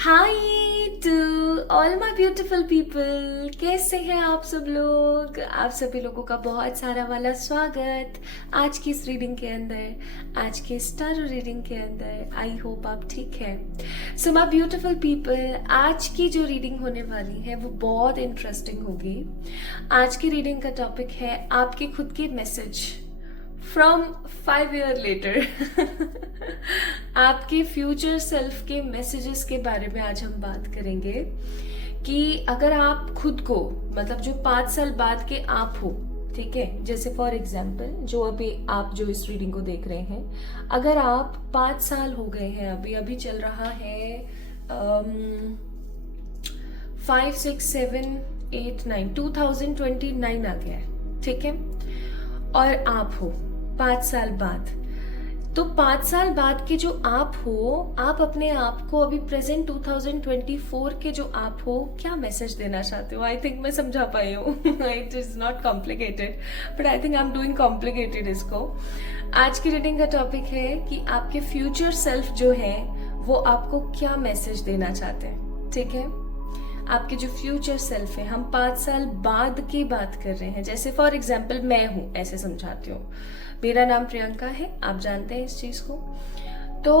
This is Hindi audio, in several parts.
Hi to all my beautiful people, कैसे हैं आप सब लोग। आप सभी लोगों का बहुत सारा वाला स्वागत आज की इस रीडिंग के अंदर, आज के स्टार रीडिंग के अंदर। आई होप आप ठीक है। सो माय ब्यूटीफुल पीपल, आज की जो रीडिंग होने वाली है वो बहुत इंटरेस्टिंग होगी। आज की रीडिंग का टॉपिक है आपके खुद के मैसेज फ्रॉम 5 year लेटर। आपके फ्यूचर सेल्फ के मैसेजेस के बारे में आज हम बात करेंगे कि अगर आप खुद को, मतलब जो 5 साल बाद के आप हो, ठीक है, जैसे फॉर एग्जाम्पल जो अभी आप जो इस रीडिंग को देख रहे हैं, अगर आप 5 साल हो गए हैं, अभी अभी चल रहा है 5, 6, 7, 8, 9, 2029 आ गया है, ठीक है, और आप हो 5 साल बाद। तो 5 साल बाद के जो आप हो, आप अपने आप को अभी प्रेजेंट 2024 के जो आप हो क्या मैसेज देना चाहते हो। आई थिंक मैं समझा पाई हूँ। It is not complicated but I think I am doing complicated इसको। आज की रीडिंग का टॉपिक है कि आपके फ्यूचर सेल्फ जो है वो आपको क्या मैसेज देना चाहते हैं, ठीक है। आपके जो फ्यूचर सेल्फ है, हम 5 साल बाद की बात कर रहे हैं। जैसे फॉर एग्जाम्पल मैं हूं, ऐसे समझाती हूँ। मेरा नाम प्रियंका है, आप जानते हैं इस चीज को। तो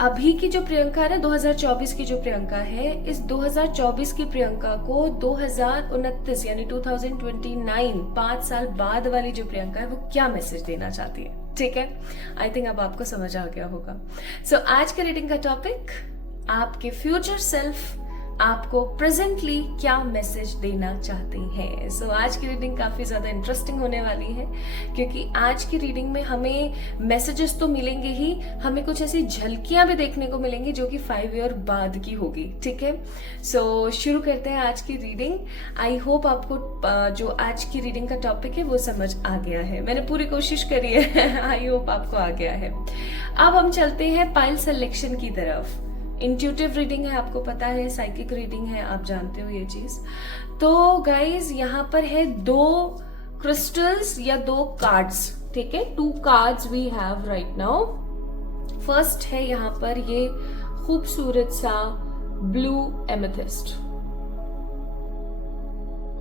अभी की जो प्रियंका है ना, 2024 की जो प्रियंका है, इस 2024 की प्रियंका को 2029 यानी 2029 5 साल बाद वाली जो प्रियंका है वो क्या मैसेज देना चाहती है, ठीक है। आई थिंक अब आपको समझ आ गया होगा। सो आज के रीडिंग का टॉपिक, आपके फ्यूचर सेल्फ आपको प्रेजेंटली क्या मैसेज देना चाहते हैं। सो आज की रीडिंग काफी ज्यादा इंटरेस्टिंग होने वाली है, क्योंकि आज की रीडिंग में हमें मैसेजेस तो मिलेंगे ही, हमें कुछ ऐसी झलकियां भी देखने को मिलेंगी जो कि 5 year बाद की होगी, ठीक है। सो शुरू करते हैं आज की रीडिंग। आई होप आपको जो आज की रीडिंग का टॉपिक है वो समझ आ गया है। मैंने पूरी कोशिश करी है। आई होप आपको आ गया है। अब हम चलते हैं पाइल सिलेक्शन की तरफ। इंट्यूटिव रीडिंग है, आपको पता है, साइकिक रीडिंग है, आप जानते हो ये चीज। तो गाइज यहाँ पर है 2 क्रिस्टल्स या 2 कार्ड्स, ठीक है। 2 cards we have right now. First है यहाँ पर ये खूबसूरत सा blue amethyst,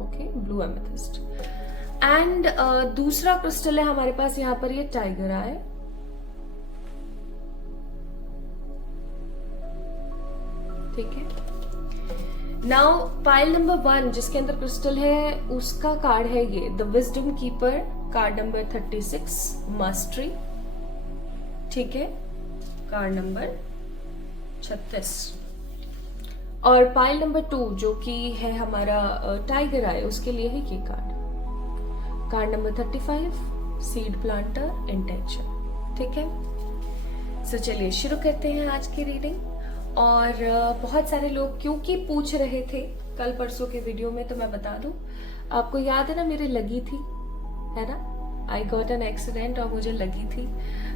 okay, blue amethyst. And दूसरा क्रिस्टल है हमारे पास यहाँ पर ये टाइगर आई, ठीक है। नाउ पाइल नंबर 1 जिसके अंदर क्रिस्टल है, उसका कार्ड है ये the wisdom keeper, card number 36 mastery, ठीक है, कार्ड नंबर 36। और पाइल नंबर 2 जो कि है हमारा टाइगर आई, उसके लिए है ये card number 35 seed planter intention, ठीक है। सो चलिए शुरू करते हैं आज की रीडिंग। और बहुत सारे लोग क्योंकि पूछ रहे थे कल परसों के वीडियो में, तो मैं बता दूं, आपको याद है ना, मेरे लगी थी, है ना, आई गॉट एन एक्सीडेंट और मुझे लगी थी।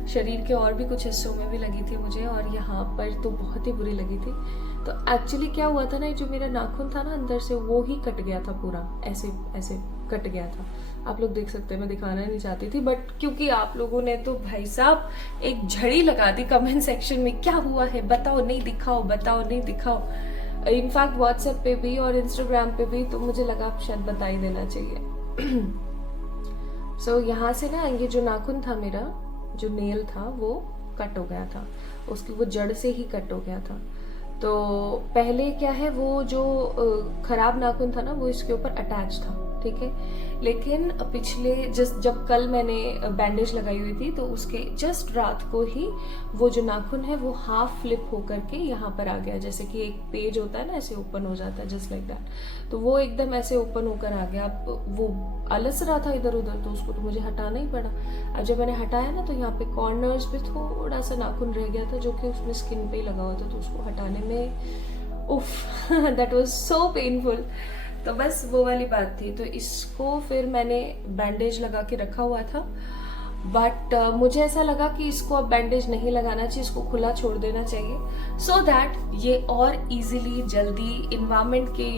शरीर के और भी कुछ हिस्सों में भी लगी थी मुझे, और यहाँ पर तो बहुत ही बुरी लगी थी। तो एक्चुअली क्या हुआ था ना, जो मेरा नाखून था ना अंदर से, वो ही कट गया था पूरा, ऐसे ऐसे कट गया था। आप लोग देख सकते हैं, मैं दिखाना नहीं चाहती थी, बट क्योंकि आप लोगों ने तो भाई साहब एक झड़ी लगा दी कमेंट सेक्शन में, क्या हुआ है बताओ, नहीं दिखाओ, बताओ नहीं दिखाओ। इनफैक्ट व्हाट्सएप पे भी और इंस्टाग्राम पे भी, तो मुझे लगा शायद बता ही देना चाहिए। सो यहाँ से ना ये जो नाखून था मेरा, जो नेल था, वो कट हो गया था, उसकी वो जड़ से ही कट हो गया था। तो पहले क्या है, वो जो खराब नाखून था ना, वो इसके ऊपर अटैच था, ठीक है। लेकिन पिछले जब कल मैंने बैंडेज लगाई हुई थी, तो उसके जस्ट रात को ही वो जो नाखून है वो हाफ फ्लिप होकर के यहाँ पर आ गया, जैसे कि एक पेज होता है ना, ऐसे ओपन हो जाता है, जस्ट लाइक दैट। तो वो एकदम ऐसे ओपन होकर आ गया। अब वो अलस रहा था इधर उधर, तो उसको तो मुझे हटाना ही पड़ा। अब जब मैंने हटाया ना, तो यहाँ पे कॉर्नर्स पे थोड़ा सा नाखून रह गया था, जो कि उसमें स्किन पे ही लगा हुआ था, तो उसको हटाने में उफ, दैट वाज सो पेनफुल। तो बस वो वाली बात थी। तो इसको फिर मैंने बैंडेज लगा के रखा हुआ था, बट मुझे ऐसा लगा कि इसको अब बैंडेज नहीं लगाना चाहिए, इसको खुला छोड़ देना चाहिए, सो दैट ये और इजीली जल्दी इन्वायरमेंट के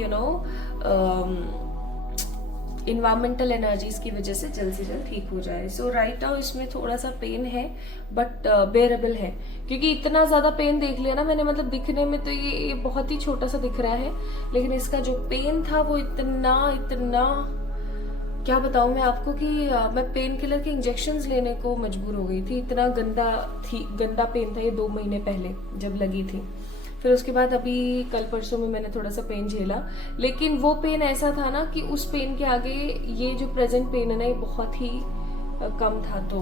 इन्वायरमेंटल एनर्जीज की वजह से जल्द ठीक हो जाए। सो राइट नाउ इसमें थोड़ा सा पेन है बट बेरेबल है, क्योंकि इतना ज्यादा पेन देख लिया ना मैंने, मतलब दिखने में तो ये बहुत ही छोटा सा दिख रहा है, लेकिन इसका जो पेन था वो इतना क्या बताऊं मैं आपको कि मैं पेन किलर के इंजेक्शंस लेने को मजबूर हो गई थी, इतना गंदा पेन था ये 2 महीने पहले जब लगी थी। फिर उसके बाद अभी कल परसों में मैंने थोड़ा सा पेन झेला, लेकिन वो पेन ऐसा था ना कि उस पेन के आगे ये जो प्रेजेंट पेन है ना ये बहुत ही कम था, तो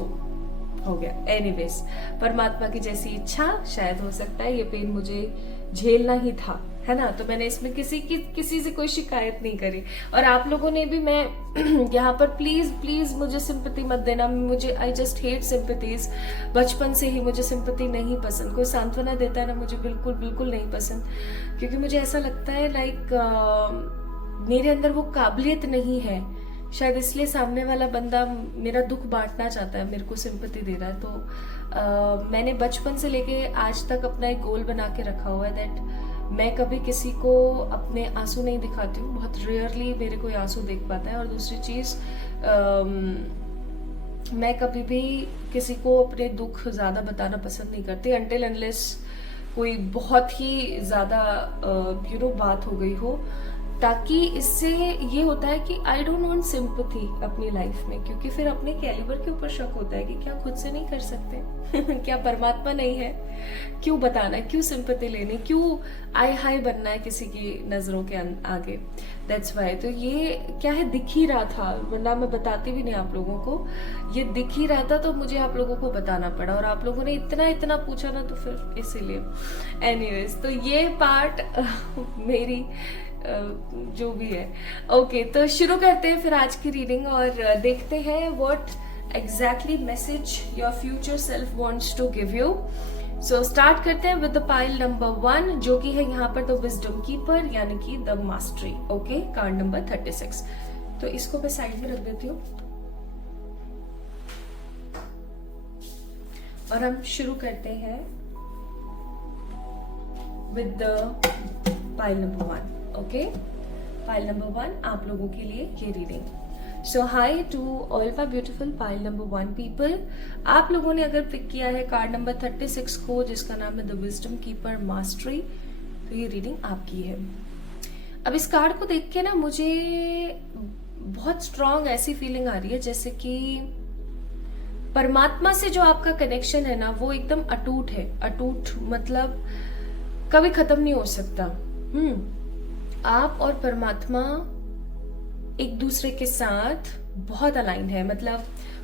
हो गया। एनीवेज, परमात्मा की जैसी इच्छा, शायद हो सकता है ये पेन मुझे झेलना ही था, है ना। तो मैंने इसमें किसी से कोई शिकायत नहीं करी। और आप लोगों ने भी, मैं यहाँ पर प्लीज मुझे सिंपैथी मत देना, मुझे आई जस्ट हेट सिंपैथीज। बचपन से ही मुझे सिंपैथी नहीं पसंद, कोई सांत्वना देता है ना मुझे बिल्कुल नहीं पसंद, क्योंकि मुझे ऐसा लगता है लाइक मेरे अंदर वो काबिलियत नहीं है, शायद इसलिए सामने वाला बंदा मेरा दुख बांटना चाहता है, मेरे को सिंपैथी दे रहा है। तो मैंने बचपन से लेके आज तक अपना एक गोल बना के रखा हुआ है दैट मैं कभी किसी को अपने आंसू नहीं दिखाती हूँ, बहुत रेयरली मेरे कोई आंसू देख पाता है। और दूसरी चीज, मैं कभी भी किसी को अपने दुख ज्यादा बताना पसंद नहीं करती अनटिल अनलेस कोई बहुत ही ज्यादा बात हो गई हो, ताकि इससे ये होता है कि आई डोंट वांट सिंपैथी अपनी लाइफ में, क्योंकि फिर अपने कैलिबर के ऊपर शक होता है कि क्या खुद से नहीं कर सकते क्या परमात्मा नहीं है, क्यों बताना है, क्यों सिंपैथी लेनी, क्यों आई हाई बनना है किसी की नजरों के आगे। That's why. तो ये क्या है, दिख ही रहा था, वरना मैं बताती भी नहीं आप लोगों को, ये दिख ही रहा था तो मुझे आप लोगों को बताना पड़ा, और आप लोगों ने इतना पूछा ना, तो फिर इसीलिए। एनीवेज, तो ये पार्ट मेरी जो भी है। ओके, तो शुरू करते हैं फिर आज की रीडिंग और देखते हैं what exactly message your future self wants to give you. So start करते हैं विद द पाइल नंबर 1, जो कि है यहाँ पर द विजडम कीपर, यानी कि the mastery. Okay, card number 36। तो इसको मैं साइड में रख देती हूँ और हम शुरू करते हैं with the pile number 1। Okay, pile number 1 आप लोगों के लिए ये reading. So hi to all my beautiful pile number 1 people. आप लोगों ने अगर पिक किया है कार्ड नंबर 36 को, जिसका नाम है द विजडम कीपर मास्टरी, तो ये रीडिंग आपकी है। अब इस कार्ड को देख के ना मुझे बहुत स्ट्रांग ऐसी फीलिंग आ रही है जैसे कि परमात्मा से जो आपका कनेक्शन है ना वो एकदम अटूट है। अटूट मतलब कभी खत्म नहीं हो सकता। आप और परमात्मा एक दूसरे के साथ बहुत अलाइन है। मतलब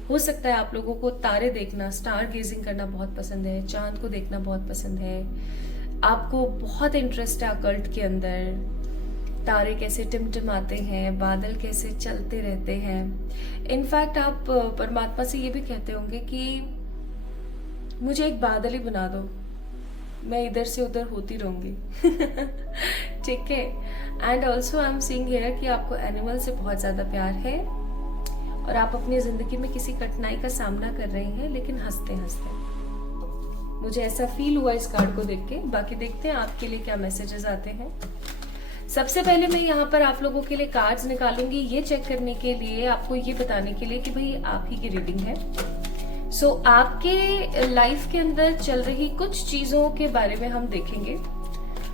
हो सकता है आप लोगों को तारे देखना, स्टार गेजिंग करना बहुत पसंद है, चांद को देखना बहुत पसंद है, आपको बहुत इंटरेस्ट है अकल्ट के अंदर, तारे कैसे टिमटिमाते हैं, बादल कैसे चलते रहते हैं। इनफैक्ट आप परमात्मा से ये भी कहते होंगे कि मुझे एक बादल ही बना दो, मैं इधर से उधर होती रहूंगी। ठीक है। And also I am seeing here कि आपको एनिमल से बहुत ज्यादा प्यार है और आप अपनी जिंदगी में किसी कठिनाई का सामना कर रहे हैं, लेकिन हंसते हंसते। मुझे ऐसा फील हुआ इस कार्ड को देख के। बाकी देखते हैं आपके लिए क्या मैसेजेस आते हैं। सबसे पहले मैं यहाँ पर आप लोगों के लिए कार्ड्स निकालूंगी, ये चेक करने के लिए, आपको ये बताने के लिए कि भाई आप ही की रीडिंग है। सो आपके लाइफ के अंदर चल रही कुछ चीजों के बारे में हम देखेंगे,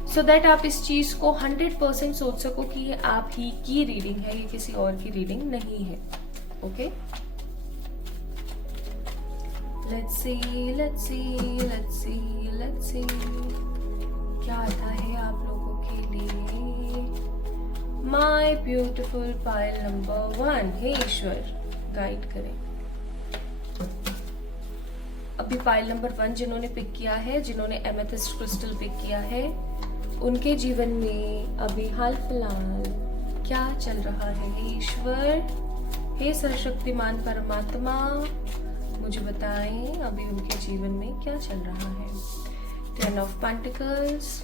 सो दैट आप इस चीज को 100% सोच सको कि ये आप ही की रीडिंग है, ये किसी और की रीडिंग नहीं है। Okay, let's see let's see let's see let's see क्या आता है आप लोगों के लिए। माय ब्यूटीफुल पाइल नंबर 1, हे ईश्वर गाइड करें। अभी पाइल नंबर 1 जिन्होंने पिक किया है, जिन्होंने एमेथिस्ट क्रिस्टल पिक किया है, उनके जीवन में अभी हाल फिलहाल क्या चल रहा है। हे ईश्वर, हे सर्वशक्तिमान परमात्मा, मुझे बताएं अभी उनके जीवन में क्या चल रहा है। 10 ऑफ पेंटिकल्स,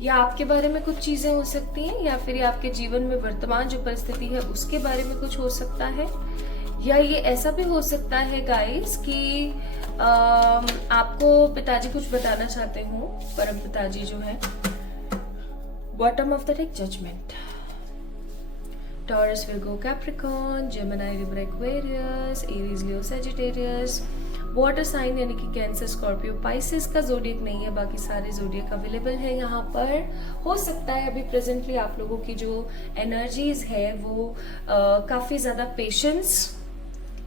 या आपके बारे में कुछ चीजें हो सकती हैं, या फिर ये आपके जीवन में वर्तमान जो परिस्थिति है उसके बारे में कुछ हो सकता है, या ये ऐसा भी हो सकता है गाइस कि आपको पिताजी कुछ बताना चाहते हो, परम पिताजी जो है। Bottom of the deck judgment. Taurus, Virgo, Capricorn, Gemini, Libra, Aquarius, Aries, Leo, Sagittarius, water sign यानी कि कैंसर, स्कॉर्पियो, पाइसेस का जोडियक नहीं है, बाकी सारे जोडियक अवेलेबल है यहाँ पर। हो सकता है अभी प्रेजेंटली आप लोगों की जो एनर्जीज है वो काफी ज्यादा पेशेंस,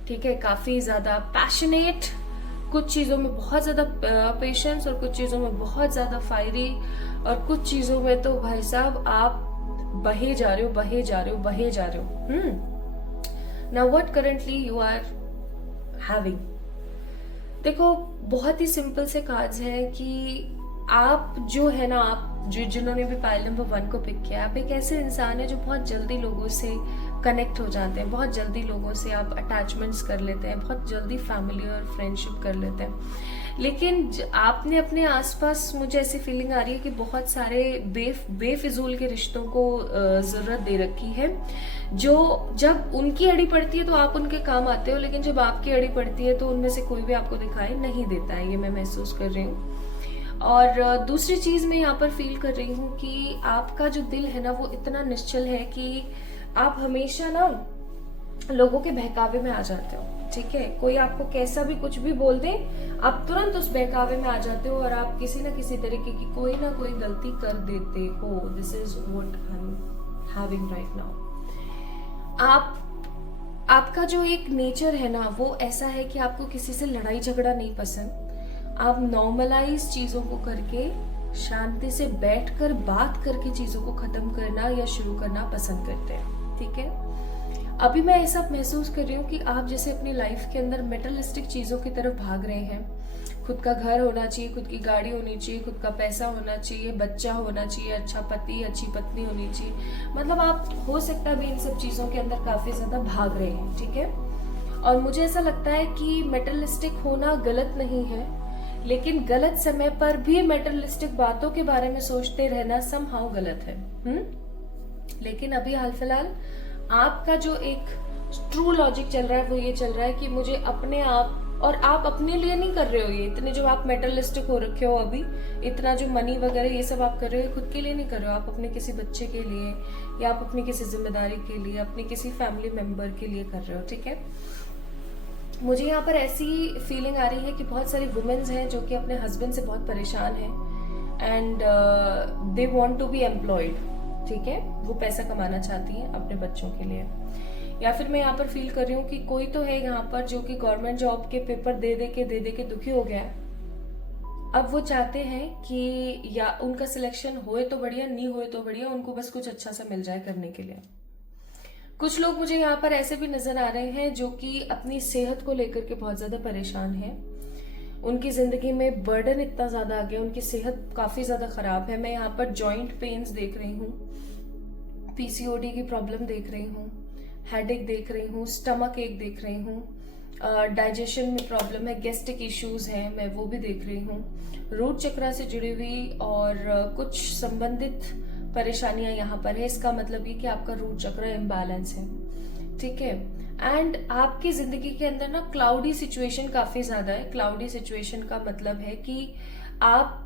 ठीक है, काफी ज्यादा पैशनेट, कुछ चीजों में बहुत ज्यादा पेशेंस और कुछ चीजों में बहुत ज्यादा फायरी, और कुछ चीजों में तो भाई साहब आप बहे जा रहे हो, बहे जा रहे हो, बहे जा रहे हो। Now what currently you are having, देखो बहुत ही सिंपल से कार्ड्स हैं कि आप जो है ना, आप जिन्होंने भी पाइल नंबर 1 को पिक किया, आप एक ऐसे इंसान है जो बहुत जल्दी लोगों से कनेक्ट हो जाते हैं, बहुत जल्दी लोगों से आप अटैचमेंट्स कर लेते हैं, बहुत जल्दी फैमिली और फ्रेंडशिप कर लेते हैं। लेकिन आपने अपने आसपास, मुझे ऐसी फीलिंग आ रही है कि बहुत सारे बेफिजूल के रिश्तों को जरूरत दे रखी है, जो जब उनकी अड़ी पड़ती है तो आप उनके काम आते हो, लेकिन जब आपकी अड़ी पड़ती है तो उनमें से कोई भी आपको दिखाई नहीं देता है। ये मैं महसूस कर रही हूँ। और दूसरी चीज मैं यहाँ पर फील कर रही हूँ कि आपका जो दिल है ना वो इतना निश्चल है कि आप हमेशा ना लोगों के बहकावे में आ जाते हो, ठीक है। कोई आपको कैसा भी कुछ भी बोल दे, आप तुरंत उस बहकावे में आ जाते हो और आप किसी ना किसी तरीके की कोई ना कोई गलती कर देते हो। This is what I am having right now. आपका जो एक नेचर है ना वो ऐसा है कि आपको किसी से लड़ाई झगड़ा नहीं पसंद। आप नॉर्मलाइज चीजों को करके, शांति से बैठकर बात करके चीजों को खत्म करना या शुरू करना पसंद करते हैं, ठीक है। अभी मैं ऐसा महसूस कर रही हूँ कि आप जैसे अपनी लाइफ के अंदर मेटलिस्टिक चीजों की तरफ भाग रहे हैं। खुद का घर होना चाहिए, खुद की गाड़ी होनी चाहिए, खुद का पैसा होना चाहिए, बच्चा होना चाहिए, अच्छा पति, अच्छी पत्नी होनी चाहिए। मतलब आप हो सकता है भी इन सब चीजों के अंदर काफी ज्यादा भाग रहे हैं, ठीक है। और मुझे ऐसा लगता है कि मेटलिस्टिक होना गलत नहीं है, लेकिन गलत समय पर भी मेटलिस्टिक बातों के बारे में सोचते रहना समहाउ गलत है। लेकिन अभी हाल फिलहाल आपका जो एक ट्रू लॉजिक चल रहा है वो ये चल रहा है कि मुझे अपने आप, और आप अपने लिए नहीं कर रहे हो ये इतने जो आप मेटलिस्टिक हो रखे हो अभी, इतना जो मनी वगैरह ये सब आप कर रहे हो, खुद के लिए नहीं कर रहे हो, आप अपने किसी बच्चे के लिए या आप अपनी किसी जिम्मेदारी के लिए, अपने किसी फैमिली मेंबर के लिए कर रहे हो, ठीक है। मुझे यहाँ पर ऐसी फीलिंग आ रही है कि बहुत सारी वुमेन्स हैं जो कि अपने हस्बैंड से बहुत परेशान हैं and they want to be employed, ठीक है। वो पैसा कमाना चाहती हैं अपने बच्चों के लिए। या फिर मैं यहाँ पर फील कर रही हूँ कि कोई तो है यहाँ पर जो कि गवर्नमेंट जॉब के पेपर दे दे के दुखी हो गया है। अब वो चाहते हैं कि या उनका सिलेक्शन होए तो बढ़िया, नहीं होए तो बढ़िया, उनको बस कुछ अच्छा सा मिल जाए करने के लिए। कुछ लोग मुझे यहाँ पर ऐसे भी नजर आ रहे हैं जो कि अपनी सेहत को लेकर के बहुत ज्यादा परेशान हैं। उनकी जिंदगी में बर्डन इतना ज्यादा आ गया, उनकी सेहत काफी ज्यादा खराब है। मैं यहाँ पर जॉइंट पेन्स देख रही हूँ, पीसीओडी की प्रॉब्लम देख रही हूँ, हेडेक देख रही हूँ, स्टमक एक देख रही हूँ, डाइजेशन में प्रॉब्लम है, गैस्ट्रिक इश्यूज हैं, मैं वो भी देख रही हूँ, रूट चक्रा से जुड़ी हुई और कुछ संबंधित परेशानियां यहाँ पर है। इसका मतलब ये कि आपका रूट चक्र इम्बैलेंस है, ठीक है। एंड आपकी जिंदगी के अंदर ना क्लाउडी सिचुएशन काफी ज्यादा है। क्लाउडी सिचुएशन का मतलब है कि आप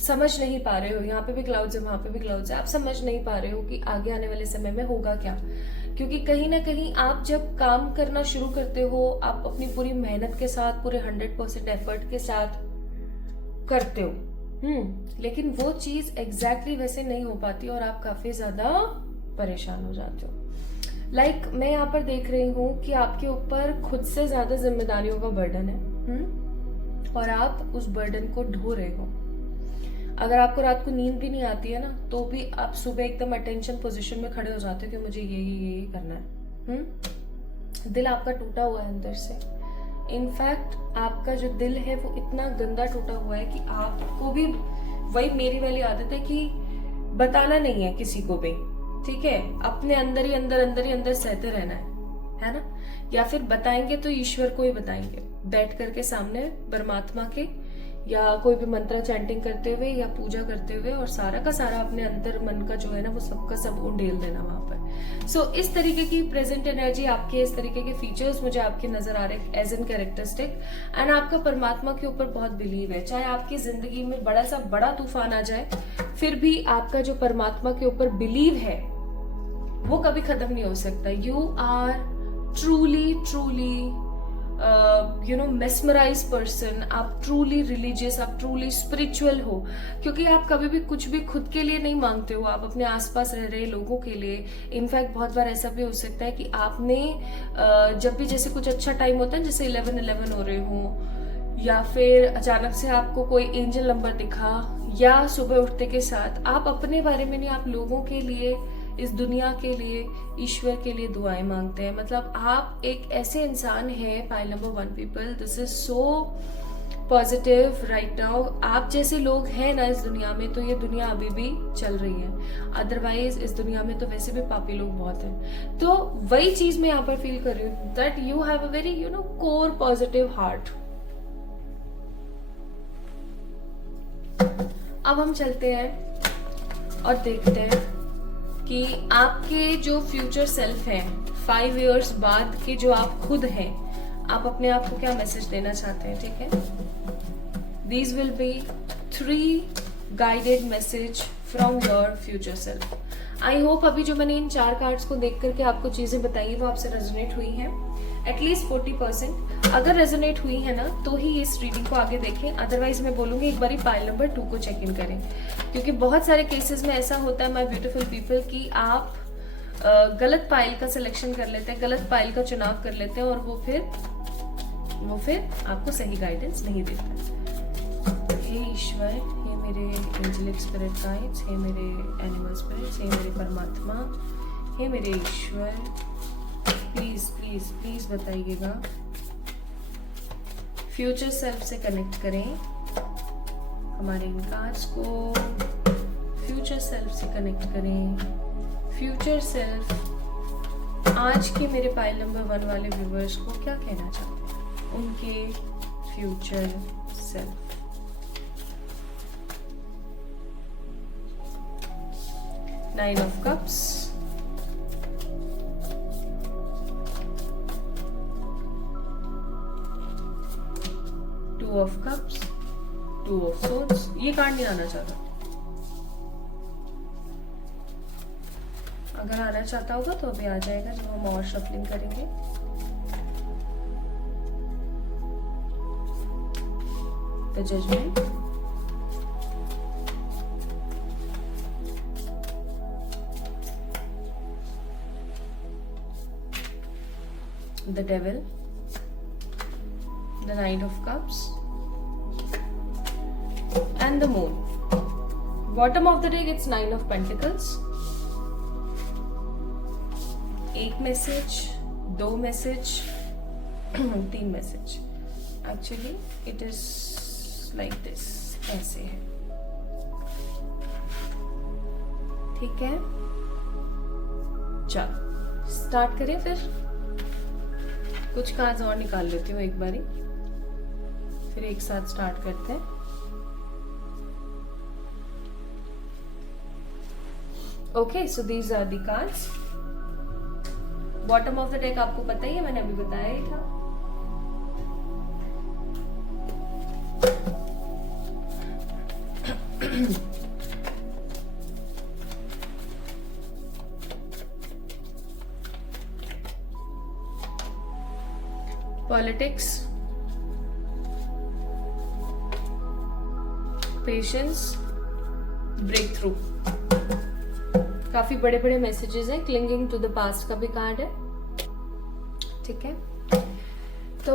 समझ नहीं पा रहे हो, यहाँ पे भी क्लाउड्स है, वहां पे भी क्लाउड्स है, आप समझ नहीं पा रहे हो कि आगे आने वाले समय में होगा क्या। क्योंकि कहीं ना कहीं आप जब काम करना शुरू करते हो, आप अपनी पूरी मेहनत के साथ, पूरे 100% एफर्ट के साथ करते हो, लेकिन वो चीज एग्जैक्टली वैसे नहीं हो पाती और आप काफी ज्यादा परेशान हो जाते हो। लाइक मैं यहाँ पर देख रही हूँ कि आपके ऊपर खुद से ज्यादा जिम्मेदारियों का बर्डन है, और आप उस बर्डन को ढो रहे हो। अगर आपको रात को नींद भी नहीं आती है ना, तो भी आप सुबह एकदम अटेंशन पोजीशन में खड़े हो जाते हो कि मुझे ये करना है। दिल आपका टूटा हुआ है अंदर से। इनफैक्ट आपका जो दिल है वो इतना गंदा टूटा हुआ है कि आपको भी वही मेरी वाली आदत है कि बताना नहीं है किसी को भी, ठीक है। अपने अंदर ही अंदर सहते रहना है ना। या फिर बताएंगे तो ईश्वर को ही बताएंगे, बैठ करके सामने परमात्मा के, या कोई भी मंत्र चैंटिंग करते हुए या पूजा करते हुए, और सारा का सारा अपने अंदर मन का जो है ना वो सबका सब उंडेल देना वहां पर। सो इस तरीके की प्रेजेंट एनर्जी आपके, इस तरीके के फीचर्स मुझे आपके नजर आ रहे हैं एज एन कैरेक्टरिस्टिक। एंड आपका परमात्मा के ऊपर बहुत बिलीव है। चाहे आपकी जिंदगी में बड़ा तूफान आ जाए, फिर भी आपका जो परमात्मा के ऊपर बिलीव है वो कभी खत्म नहीं हो सकता. You are truly mesmerize person. आप ट्रूली रिलीजियस, आप ट्रूली स्पिरिचुअल हो, क्योंकि आप कभी भी कुछ भी खुद के लिए नहीं मांगते हो, आप अपने आसपास रह रहे लोगों के लिए. इनफैक्ट बहुत बार ऐसा भी हो सकता है कि आपने जब भी जैसे कुछ अच्छा टाइम होता है, जैसे 11:11 हो रहे हो, या फिर अचानक से आपको कोई एंजल नंबर दिखा, या सुबह उठते के साथ आप अपने बारे में नहीं, आप लोगों के लिए, इस दुनिया के लिए, ईश्वर के लिए दुआएं मांगते हैं. मतलब आप एक ऐसे इंसान हैं, pile number 1 people, this is so positive right now. आप जैसे लोग हैं ना इस दुनिया में, तो ये दुनिया अभी भी चल रही है. अदरवाइज इस दुनिया में तो वैसे भी पापी लोग बहुत हैं. तो वही चीज मैं यहाँ पर फील कर रही हूँ, that you have a very core positive heart. अब हम चलते हैं और देखते हैं कि आपके जो फ्यूचर सेल्फ है, 5 years बाद के जो आप खुद हैं, आप अपने आप को क्या मैसेज देना चाहते हैं. ठीक है, these will be 3 guided message from your future self. I hope अभी जो मैंने इन 4 कार्ड्स को देख करके आपको चीजें बताई वो आपसे रेजोनेट हुई हैं, एटलीस्ट 40%. अगर रेजोनेट हुई है ना तो ही इस रीडिंग को आगे देखें, अदरवाइज मैं बोलूंगी एक बारी पाइल नंबर 2 को चेक इन करें, क्योंकि बहुत सारे केसेस में ऐसा होता है माय ब्यूटीफुल पीपल कि आप गलत पाइल का सिलेक्शन कर लेते हैं, गलत पाइल का चुनाव कर लेते हैं, और वो फिर आपको सही गाइडेंस नहीं देता. हे ईश्वर, हे मेरे एंजेलिक स्पिरिट गाइड्स, हे मेरे एनिमल स्पिरिट्स, हे मेरे परमात्मा, हे मेरे ईश्वर, प्लीज प्लीज प्लीज बताइएगा. फ्यूचर सेल्फ से कनेक्ट करें हमारे इन कार्ड्स को. फ्यूचर सेल्फ से कनेक्ट करें. फ्यूचर सेल्फ आज के मेरे पाइल नंबर 1 वाले व्यूवर्स को क्या कहना चाहते हैं, उनके future self. Nine of cups, of cups, 2 of swords. ये कार्ड नहीं आना चाहता. अगर आना चाहता होगा तो अभी आ जाएगा जब हम और शफलिंग करेंगे. The judgment, the devil, the knight of cups, and the moon. Bottom of the deck it's 9 of Pentacles. एक message, 2 message, 3 message. Actually it is like this, ऐसे है. ठीक है, चलो स्टार्ट करें. फिर कुछ कार्ड्स और निकाल लेती हूँ एक बारी, फिर एक साथ स्टार्ट करते हैं. Okay, so these are the cards. Bottom of the deck आपको पता ही है, मैंने अभी बताया ही था. Politics, patience, breakthrough. काफी बड़े बड़े मैसेजेस हैं. क्लिंगिंग टू द पास्ट का भी कार्ड है. ठीक है, तो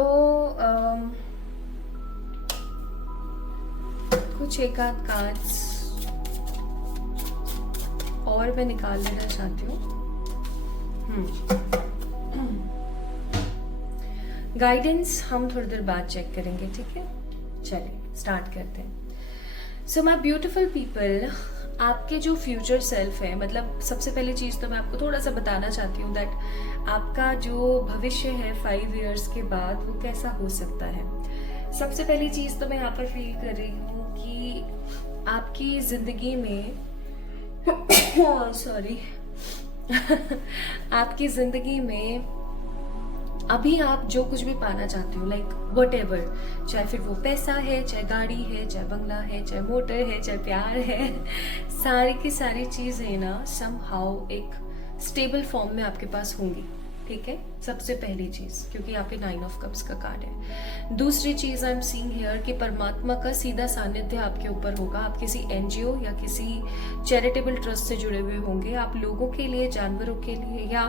कुछ एक आध कार्ड्स और मैं निकाल लेना चाहती हूँ. गाइडेंस हम थोड़ी देर बाद चेक करेंगे. ठीक है, चलिए स्टार्ट करते हैं. सो माय ब्यूटीफुल पीपल, आपके जो फ्यूचर सेल्फ है, मतलब सबसे पहली चीज़ तो मैं आपको थोड़ा सा बताना चाहती हूँ दैट आपका जो भविष्य है 5 years के बाद वो कैसा हो सकता है. सबसे पहली चीज़ तो मैं यहाँ पर फील कर रही हूँ कि आपकी ज़िंदगी में सॉरी आपकी ज़िंदगी में अभी आप जो कुछ भी पाना चाहते हो, लाइक व्हाटएवर, चाहे फिर वो पैसा है, चाहे गाड़ी है, चाहे बंगला है, चाहे मोटर है, चाहे प्यार है, सारी की सारी चीज़ें ना समहाउ एक स्टेबल फॉर्म में आपके पास होंगी, ठीक है, सबसे पहली चीज, क्योंकि यहाँ पे 9 ऑफ कप्स का कार्ड है। दूसरी चीज आई एम सीइंग हियर कि परमात्मा का सीधा सानिध्य आपके ऊपर होगा। आप किसी एनजीओ या किसी चैरिटेबल ट्रस्ट से जुड़े हुए होंगे। आप लोगों के लिए, जानवरों के लिए या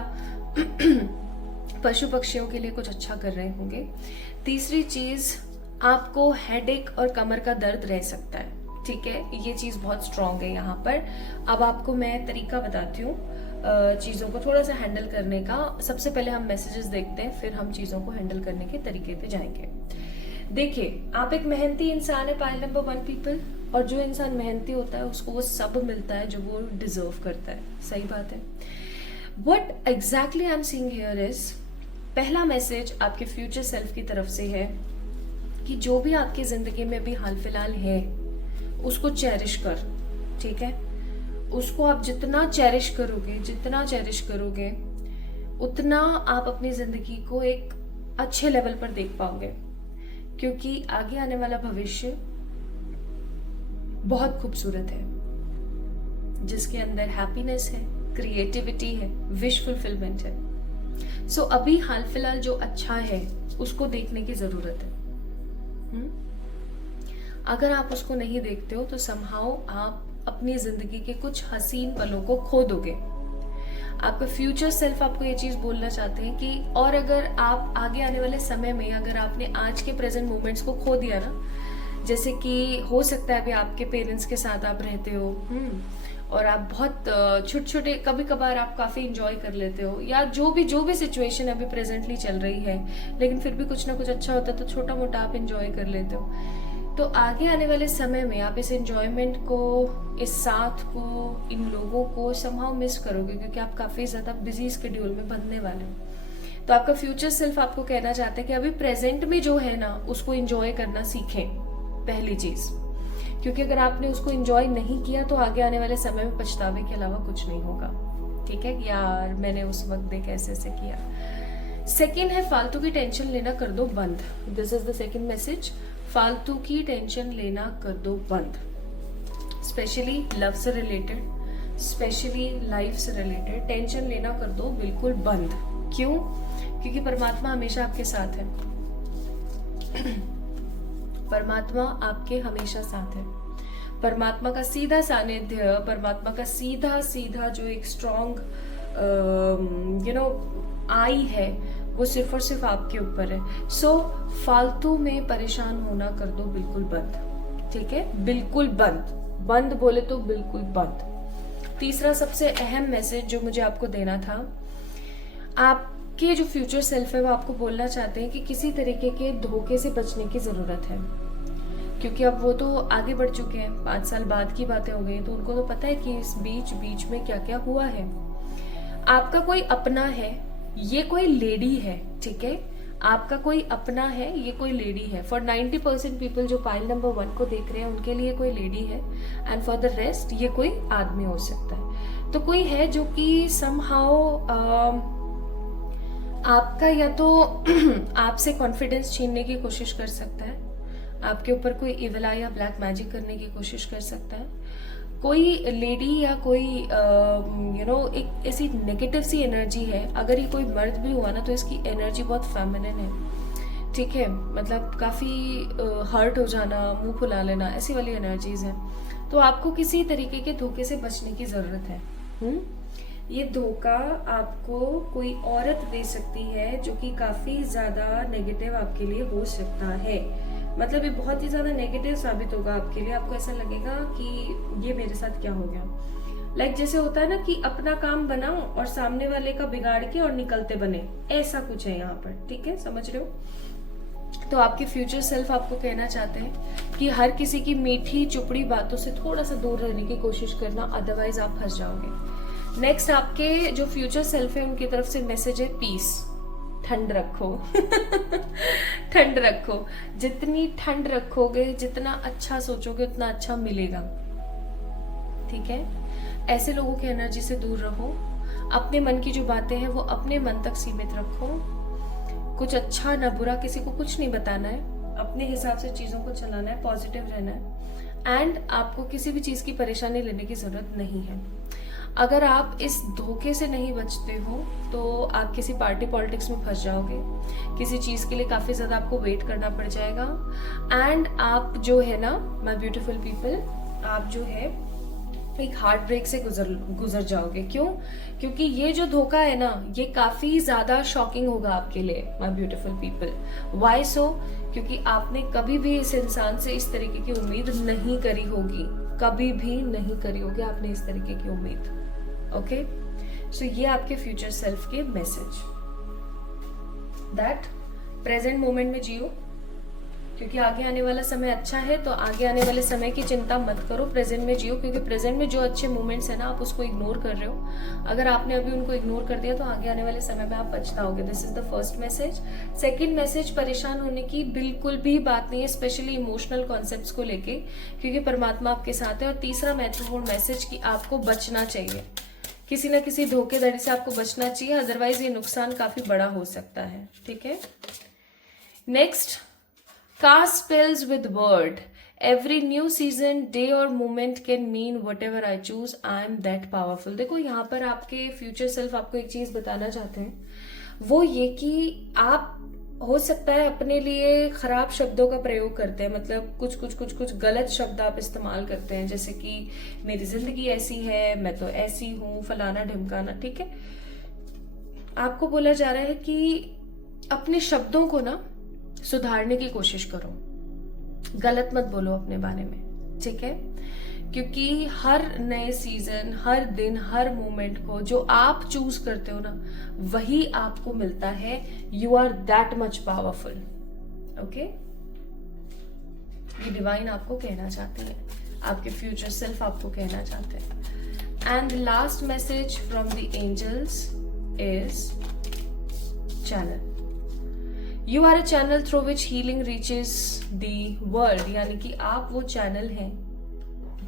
पशु पक्षियों के लिए कुछ अच्छा कर रहे होंगे। तीसरी चीज, आपको हेडेक और कमर का दर्द रह सकता है, ठीक है, ये चीज बहुत स्ट्रांग है यहाँ पर। अब आपको मैं तरीका बताती हूँ चीज़ों को थोड़ा सा हैंडल करने का। सबसे पहले हम मैसेजेस देखते हैं, फिर हम चीज़ों को हैंडल करने के तरीके पे जाएंगे। देखिए, आप एक मेहनती इंसान है, पाइल नंबर 1 पीपल, और जो इंसान मेहनती होता है उसको वो सब मिलता है जो वो डिजर्व करता है। सही बात है। What exactly I am seeing here is, पहला मैसेज आपके फ्यूचर सेल्फ की तरफ से है कि जो भी आपकी जिंदगी में अभी हाल फिलहाल है उसको चेरिश कर, ठीक है। उसको आप जितना चेरिश करोगे उतना आप अपनी जिंदगी को एक अच्छे लेवल पर देख पाओगे, क्योंकि आगे आने वाला भविष्य बहुत खूबसूरत है, जिसके अंदर हैप्पीनेस है, क्रिएटिविटी है, विश फुलफिलमेंट है। सो अभी हाल फिलहाल जो अच्छा है उसको देखने की जरूरत है। अगर आप उसको नहीं देखते हो तो समहाउ आप अपनी जिंदगी के कुछ हसीन पलों को खो दोगे। आपका फ्यूचर सेल्फ आपको ये चीज बोलना चाहते हैं कि और अगर आप आगे आने वाले समय में अगर आपने आज के प्रेजेंट मोमेंट्स को खो दिया ना, जैसे कि हो सकता है अभी आपके पेरेंट्स के साथ आप रहते हो और आप बहुत छोटे छोटे, कभी कभार आप काफी इंजॉय कर लेते हो, या जो भी सिचुएशन अभी प्रेजेंटली चल रही है, लेकिन फिर भी कुछ ना कुछ अच्छा होता है तो छोटा मोटा आप इंजॉय कर लेते हो। तो आगे आने वाले समय में आप इस एंजॉयमेंट को, इस साथ को, इन लोगों को समहाउ मिस करोगे, क्योंकि आप काफी ज्यादा बिजी स्केड्यूल में बंधने वाले हो। तो आपका फ्यूचर सेल्फ आपको कहना चाहता है कि अभी प्रेजेंट में जो है ना उसको एंजॉय करना सीखें, पहली चीज, क्योंकि अगर आपने उसको एंजॉय नहीं किया तो आगे आने वाले समय में पछतावे के अलावा कुछ नहीं होगा, ठीक है, यार मैंने उस वक्त देख ऐसे किया। सेकेंड है, फालतू की टेंशन लेना कर दो बंद। This is the second message, फालतू की टेंशन लेना कर दो बंद, स्पेशली लव से रिलेटेड, स्पेशली लाइफ से रिलेटेड टेंशन लेना कर दो बिल्कुल बंद। क्यों? क्योंकि परमात्मा हमेशा आपके साथ है। परमात्मा आपके हमेशा साथ है। परमात्मा का सीधा सानिध्य, परमात्मा का सीधा जो एक स्ट्रॉन्ग आई है वो सिर्फ और सिर्फ आपके ऊपर है। सो फालतू में परेशान होना कर दो बिल्कुल बंद, ठीक है, बिल्कुल बंद बोले तो बिल्कुल बंद। तीसरा सबसे अहम मैसेज जो मुझे आपको देना था, आपके जो फ्यूचर सेल्फ है वो आपको बोलना चाहते हैं कि किसी तरीके के धोखे से बचने की जरूरत है, क्योंकि अब वो तो आगे बढ़ चुके हैं, 5 साल बाद की बातें हो गई, तो उनको तो पता है कि इस बीच में क्या क्या हुआ है। आपका कोई अपना है, ये कोई लेडी है, ठीक है, आपका कोई अपना है, ये कोई लेडी है। फॉर 90% पीपल जो पाइल नंबर 1 को देख रहे हैं उनके लिए कोई लेडी है, एंड फॉर द रेस्ट ये कोई आदमी हो सकता है। तो कोई है जो कि समहाउ आपका या तो आपसे कॉन्फिडेंस छीनने की कोशिश कर सकता है, आपके ऊपर कोई इविल आई या ब्लैक मैजिक करने की कोशिश कर सकता है। कोई लेडी या कोई एक ऐसी नेगेटिव सी एनर्जी है। अगर ये कोई मर्द भी हुआ ना तो इसकी एनर्जी बहुत फेमिनिन है, ठीक है, मतलब काफी हर्ट हो जाना, मुंह फुला लेना, ऐसी वाली एनर्जीज है। तो आपको किसी तरीके के धोखे से बचने की जरूरत है। ये धोखा आपको कोई औरत दे सकती है जो कि काफी ज्यादा नेगेटिव आपके लिए हो सकता है, मतलब ये बहुत ही ज्यादा नेगेटिव साबित होगा आपके लिए। आपको ऐसा लगेगा कि ये मेरे साथ क्या हो गया, लाइक जैसे होता है ना कि अपना काम बनाओ और सामने वाले का बिगाड़ के और निकलते बने, ऐसा कुछ है यहाँ पर, ठीक है, समझ रहे हो। तो आपके फ्यूचर सेल्फ आपको कहना चाहते हैं कि हर किसी की मीठी चुपड़ी बातों से थोड़ा सा दूर रहने की कोशिश करना, अदरवाइज आप फंस जाओगे। नेक्स्ट आपके जो फ्यूचर सेल्फ है उनकी तरफ से मैसेज है पीस, ठंड रखो। ठंड रखो, जितनी ठंड रखोगे, जितना अच्छा सोचोगे उतना अच्छा मिलेगा, ठीक है। ऐसे लोगों की एनर्जी से दूर रहो। अपने मन की जो बातें हैं वो अपने मन तक सीमित रखो। कुछ अच्छा ना बुरा किसी को कुछ नहीं बताना है, अपने हिसाब से चीजों को चलाना है, पॉजिटिव रहना है, एंड आपको किसी भी चीज की परेशानी लेने की जरूरत नहीं है। अगर आप इस धोखे से नहीं बचते हो तो आप किसी पार्टी पॉलिटिक्स में फंस जाओगे, किसी चीज़ के लिए काफ़ी ज़्यादा आपको वेट करना पड़ जाएगा, एंड आप जो है ना माय ब्यूटीफुल पीपल, आप जो है एक हार्ट ब्रेक से गुजर जाओगे। क्यों? क्योंकि ये जो धोखा है ना, ये काफ़ी ज़्यादा शॉकिंग होगा आपके लिए माय ब्यूटीफुल पीपल। वाई सो? क्योंकि आपने कभी भी इस इंसान से इस तरीके की उम्मीद नहीं करी होगी, कभी भी नहीं करी होगी आपने इस तरीके की उम्मीद। ओके, सो ये आपके फ्यूचर सेल्फ के मैसेज, दैट प्रेजेंट मोमेंट में जियो, क्योंकि आगे आने वाला समय अच्छा है, तो आगे आने वाले समय की चिंता मत करो, प्रेजेंट में जियो, क्योंकि प्रेजेंट में जो अच्छे मोमेंट्स है ना, आप उसको इग्नोर कर रहे हो। अगर आपने अभी उनको इग्नोर कर दिया तो आगे आने वाले समय में आप पछताओगे। This is the first message. Second message, परेशान होने की बिल्कुल भी बात नहीं है, स्पेशली इमोशनल कॉन्सेप्ट्स को लेके, क्योंकि परमात्मा आपके साथ है। और तीसरा महत्वपूर्ण मैसेज कि आपको बचना चाहिए, किसी ना किसी धोखेधड़ी से आपको बचना चाहिए, अदरवाइज ये नुकसान काफी बड़ा हो सकता है। ठीक है, next, cast spells with word. Every new season, day or moment can mean whatever I choose. I am that powerful. देखो यहाँ पर आपके फ्यूचर सेल्फ आपको एक चीज बताना चाहते हैं, वो ये कि आप हो सकता है अपने लिए खराब शब्दों का प्रयोग करते हैं, मतलब कुछ गलत शब्द आप इस्तेमाल करते हैं, जैसे कि मेरी जिंदगी ऐसी है, मैं तो ऐसी हूँ, फलाना ढिमकाना। ठीक है, आपको बोला जा रहा है कि अपने शब्दों को ना सुधारने की कोशिश करो, गलत मत बोलो अपने बारे में। ठीक है, क्योंकि हर नए सीजन, हर दिन, हर मोमेंट को जो आप चूज करते हो ना, वही आपको मिलता है। You are that much powerful. Okay, ये डिवाइन आपको कहना चाहती है, आपके फ्यूचर सेल्फ आपको कहना चाहते हैं। And last message from the angels is channel. You are a channel through which healing reaches the world, यानी कि आप वो चैनल हैं,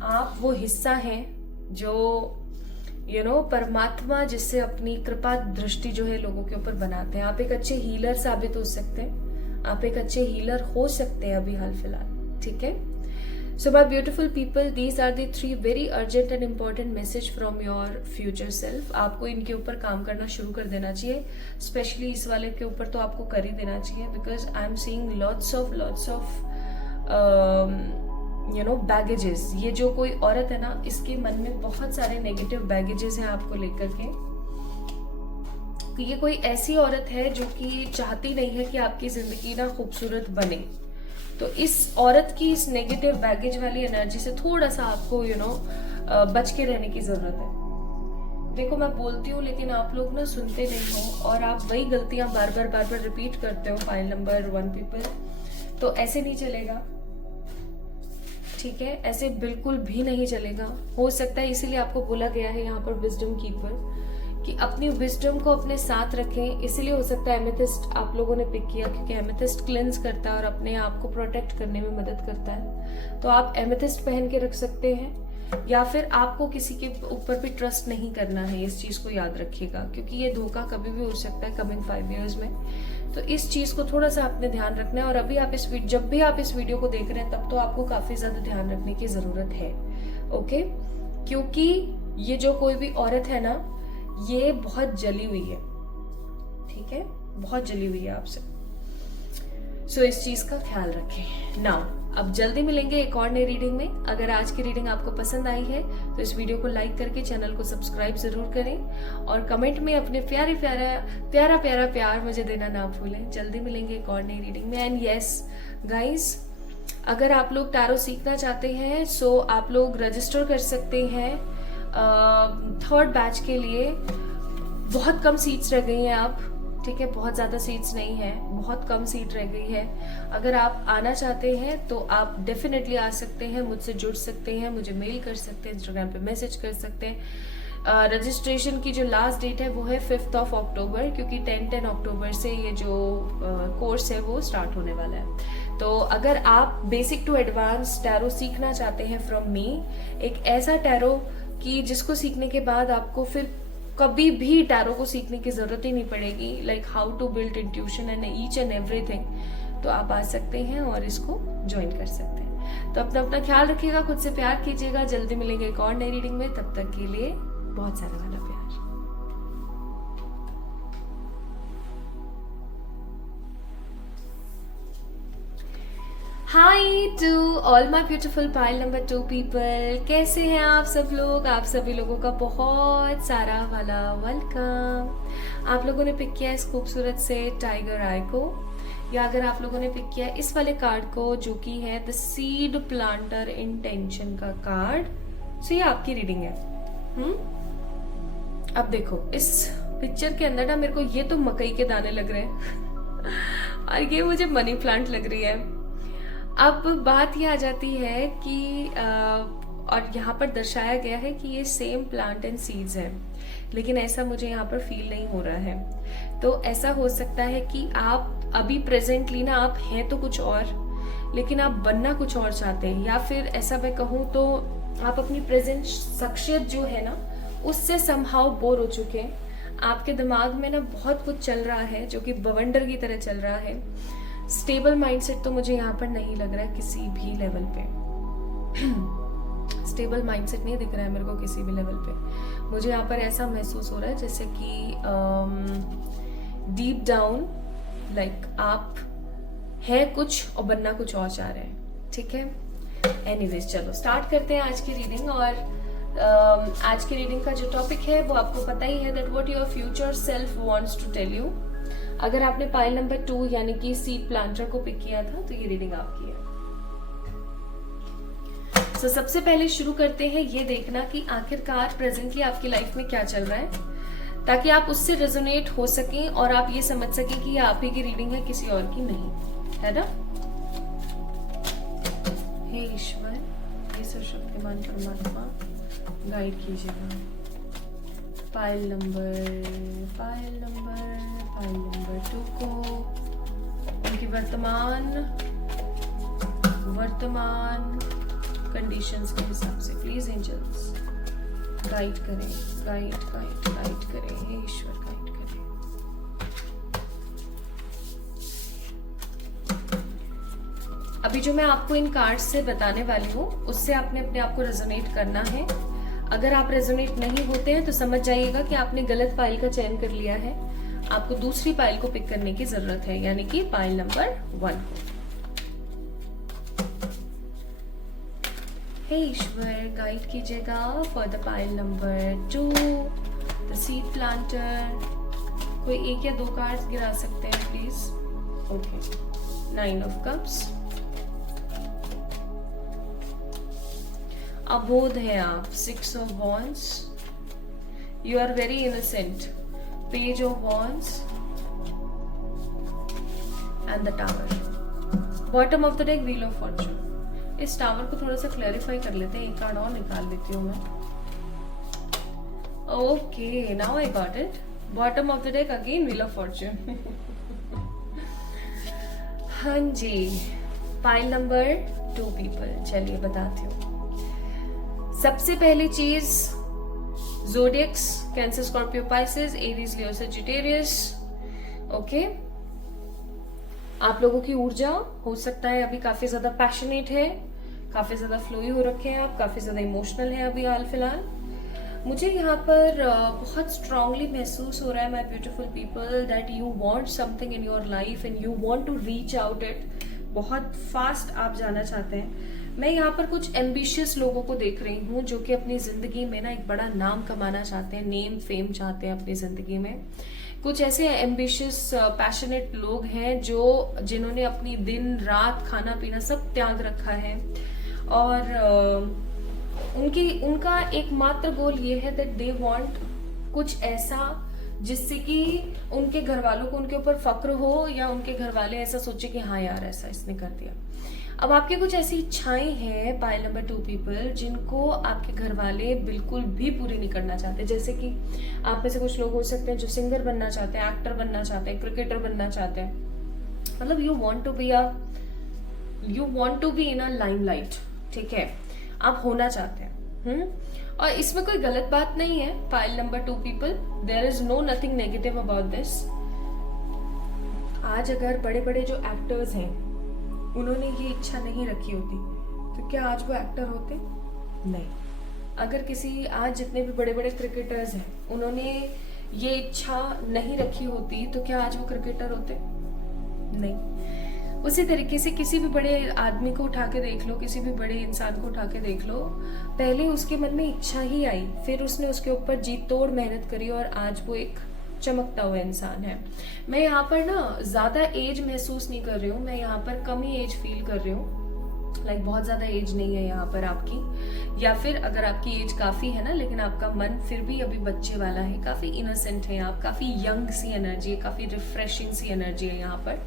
आप वो हिस्सा हैं जो परमात्मा जिससे अपनी कृपा दृष्टि जो है लोगों के ऊपर बनाते हैं। आप एक अच्छे हीलर साबित हो सकते हैं, आप एक अच्छे हीलर हो सकते हैं अभी हाल फिलहाल। ठीक है, so my beautiful people, these are the 3 very urgent and important message from your future self. आपको इनके ऊपर काम करना शुरू कर देना चाहिए, स्पेशली इस वाले के ऊपर तो आपको कर ही देना चाहिए, because I am seeing lots of baggages. ये जो कोई औरत है ना, इसके मन में बहुत सारे नेगेटिव बैगेजेस हैं आपको लेकर के। ये कोई ऐसी औरत है जो कि चाहती नहीं है कि आपकी जिंदगी ना खूबसूरत बने, तो इस औरत की इस नेगेटिव बैगेज वाली एनर्जी से थोड़ा सा आपको बच के रहने की जरूरत है। देखो, मैं बोलती हूँ लेकिन आप लोग ना सुनते नहीं हो, और आप वही गलतियां बार बार रिपीट करते हो। फाइल नंबर 1 पीपल, तो ऐसे नहीं चलेगा। ठीक है, ऐसे बिल्कुल भी नहीं चलेगा। हो सकता है इसीलिए आपको बोला गया है यहाँ पर विजडम कीपर, कि अपनी विजडम को अपने साथ रखें। इसीलिए हो सकता है एमेथिस्ट आप लोगों ने पिक किया, क्योंकि एमेथिस्ट क्लेंस करता है और अपने आप को प्रोटेक्ट करने में मदद करता है। तो आप एमेथिस्ट पहन के रख सकते हैं, या फिर आपको किसी के ऊपर भी ट्रस्ट नहीं करना है, इस चीज को याद रखिएगा, क्योंकि ये धोखा कभी भी हो सकता है कमिंग 5 years में। तो इस चीज को थोड़ा सा आपने ध्यान रखना है। और अभी आप जब भी आप इस वीडियो को देख रहे हैं, तब तो आपको काफी ज्यादा ध्यान रखने की जरूरत है। ओके, क्योंकि ये जो कोई भी औरत है ना, ये बहुत जली हुई है। ठीक है, बहुत जली हुई है आपसे। सो इस चीज का ख्याल रखें। नाउ अब जल्दी मिलेंगे एक और नई रीडिंग में। अगर आज की रीडिंग आपको पसंद आई है तो इस वीडियो को लाइक करके चैनल को सब्सक्राइब जरूर करें, और कमेंट में अपने प्यारा प्यार मुझे देना ना भूलें। जल्दी मिलेंगे एक और नई रीडिंग में। एंड यस गाइज, अगर आप लोग टैरो सीखना चाहते हैं, सो आप लोग रजिस्टर कर सकते हैं 3rd बैच के लिए। बहुत कम सीट्स रह गई हैं आप। ठीक है, बहुत ज़्यादा सीट्स नहीं है, बहुत कम सीट रह गई है। अगर आप आना चाहते हैं तो आप डेफिनेटली आ सकते हैं, मुझसे जुड़ सकते हैं, मुझे मेल कर सकते हैं, इंस्टाग्राम पे मैसेज कर सकते हैं। रजिस्ट्रेशन की जो लास्ट डेट है वो है 5th of October, क्योंकि 10 अक्टूबर से ये जो कोर्स है वो स्टार्ट होने वाला है। तो अगर आप बेसिक टू एडवांस टैरो सीखना चाहते हैं फ्रॉम मी, एक ऐसा टैरो कि जिसको सीखने के बाद आपको फिर कभी भी टैरो को सीखने की जरूरत ही नहीं पड़ेगी, like how to build intuition and each and everything, तो आप आ सकते हैं और इसको ज्वाइन कर सकते हैं। तो अपना ख्याल रखिएगा, खुद से प्यार कीजिएगा। जल्दी मिलेंगे एक और नई रीडिंग में, तब तक के लिए बहुत सारा वाला प्यार। Hi to all my beautiful pile number 2 people, कैसे हैं आप सब लोग? आप सभी लोगों का बहुत सारा वाला वेलकम। आप लोगों ने पिक किया इस खूबसूरत से टाइगर आई को, या अगर आप लोगों ने पिक किया इस वाले कार्ड को जो कि है द सीड प्लांटर इंटेंशन का कार्ड, सो ये आपकी रीडिंग है। अब देखो इस पिक्चर के अंदर ना मेरे को ये तो मकई के दाने लग रहे हैं और ये मुझे मनी प्लांट लग रही है। अब बात ये आ जाती है कि और यहाँ पर दर्शाया गया है कि ये सेम प्लांट एंड सीड्स है, लेकिन ऐसा मुझे यहाँ पर फील नहीं हो रहा है। तो ऐसा हो सकता है कि आप अभी प्रेजेंटली ना आप हैं तो कुछ और, लेकिन आप बनना कुछ और चाहते हैं, या फिर ऐसा मैं कहूँ तो आप अपनी प्रेजेंट शख्सियत जो है ना उससे समहाउ बोर हो चुके हैं। आपके दिमाग में ना बहुत कुछ चल रहा है जो कि बवंडर की तरह चल रहा है। स्टेबल माइंडसेट तो मुझे यहाँ पर नहीं लग रहा है किसी भी लेवल पे। स्टेबल माइंडसेट नहीं दिख रहा है मेरे को किसी भी लेवल पे। मुझे यहाँ पर ऐसा महसूस हो रहा है जैसे कि डीप डाउन लाइक आप है कुछ और बनना कुछ और चाह रहे हैं। ठीक है, एनीवेज चलो स्टार्ट करते हैं आज की रीडिंग। और आज की रीडिंग का जो टॉपिक है वो आपको पता ही है, that what your future self wants to tell you. अगर आपने पाइल नंबर 2 यानी कि सीड प्लांटर को पिक किया था तो ये रीडिंग आपकी है। So, सबसे पहले शुरू करते हैं ये देखना कि आखिरकार प्रेजेंटली आपकी लाइफ में क्या चल रहा है, ताकि आप उससे रेजोनेट हो सकें और आप ये समझ सकें कि ये आप ही की रीडिंग है, किसी और की नहीं, है ना। हे ईश्वर, हे सर्वशक्तिमान परमात्मा, गाइड कीजिएगा। पाइल नंबर 2 को उनकी वर्तमान कंडीशंस के हिसाब से प्लीज एंजल्स गाइड करें, गाइड करें, हे ईश्वर गाइड करें। अभी जो मैं आपको इन कार्ड्स से बताने वाली हूँ उससे आपने अपने आप को रेजोनेट करना है। अगर आप रेजोनेट नहीं होते हैं तो समझ जाइएगा कि आपने गलत पाइल का चयन कर लिया है। आपको दूसरी पाइल को पिक करने की जरूरत है, यानी कि पाइल नंबर 1 को। हे ईश्वर गाइड कीजिएगा for the pile number 2 the seed planter. कोई एक या दो कार्ड्स गिरा सकते हैं प्लीज। Okay, 9 of cups. अबोध है आप, 6 of wands. You are very innocent, page of wands and the tower. Bottom of the deck, wheel of fortune. इस टावर को थोड़ा सा क्लैरिफाई कर लेते हैं, एक कार्ड और निकाल लेती हूँ मैं। Okay, now I got it. Bottom of the deck again wheel of Fortune. हाँ जी, पाइल नंबर 2 पीपल, चलिए बताती हूँ। सबसे पहली चीज, zodiacs cancer, Scorpio, Pisces, Aries, लियो, सजिटेरियस। ओके, आप लोगों की ऊर्जा हो सकता है अभी काफी ज्यादा पैशनेट है, काफी ज्यादा फ्लोई हो रखे हैं आप, काफी ज्यादा इमोशनल है अभी हाल फिलहाल। मुझे यहाँ पर बहुत स्ट्रांगली महसूस हो रहा है my beautiful people that you want something in your life and you want to reach out it. बहुत फास्ट आप जाना चाहते हैं। मैं यहाँ पर कुछ एम्बिशियस लोगों को देख रही हूँ जो कि अपनी जिंदगी में ना एक बड़ा नाम कमाना चाहते हैं, नेम फेम चाहते हैं अपनी जिंदगी में। कुछ ऐसे एम्बिशियस पैशनेट लोग हैं जिन्होंने अपनी दिन रात खाना पीना सब त्याग रखा है, और उनका एकमात्र गोल ये है दैट दे वांट कुछ ऐसा जिससे कि उनके घर वालों को उनके ऊपर फक्र हो, या उनके घर वाले ऐसा सोचे कि हाँ यार ऐसा इसने कर दिया। अब आपकी कुछ ऐसी इच्छाएं हैं पाइल नंबर 2 पीपल जिनको आपके घर वाले बिल्कुल भी पूरी नहीं करना चाहते। जैसे कि आप में से कुछ लोग हो सकते हैं जो सिंगर बनना चाहते हैं, एक्टर बनना चाहते हैं, क्रिकेटर बनना चाहते हैं। मतलब you want to be in a limelight, ठीक है, आप होना चाहते हैं। और इसमें कोई गलत बात नहीं है pile number 2 people, there is no nothing negative about this. आज अगर बड़े बड़े जो एक्टर्स हैं उन्होंने ये इच्छा नहीं रखी होती तो क्या आज वो एक्टर होते? नहीं। अगर किसी आज जितने भी बड़े बड़े क्रिकेटर्स हैं उन्होंने ये इच्छा नहीं रखी होती तो क्या आज वो क्रिकेटर होते? नहीं। उसी तरीके से किसी भी बड़े आदमी को उठा के देख लो, किसी भी बड़े इंसान को उठा के देख लो, पहले उसके मन में इच्छा ही आई, फिर उसने उसके ऊपर जी तोड़ मेहनत करी और आज वो एक चमकता हुआ इंसान है। मैं यहाँ पर ना ज्यादा एज महसूस नहीं कर रही हूँ, मैं यहाँ पर कम ही एज फील कर रही हूँ। लाइक बहुत ज्यादा एज नहीं है यहाँ पर आपकी, या फिर अगर आपकी एज काफी है ना लेकिन आपका मन फिर भी अभी बच्चे वाला है, काफी इनोसेंट है आप, काफी यंग सी एनर्जी है, काफी रिफ्रेशिंग सी एनर्जी है यहाँ पर।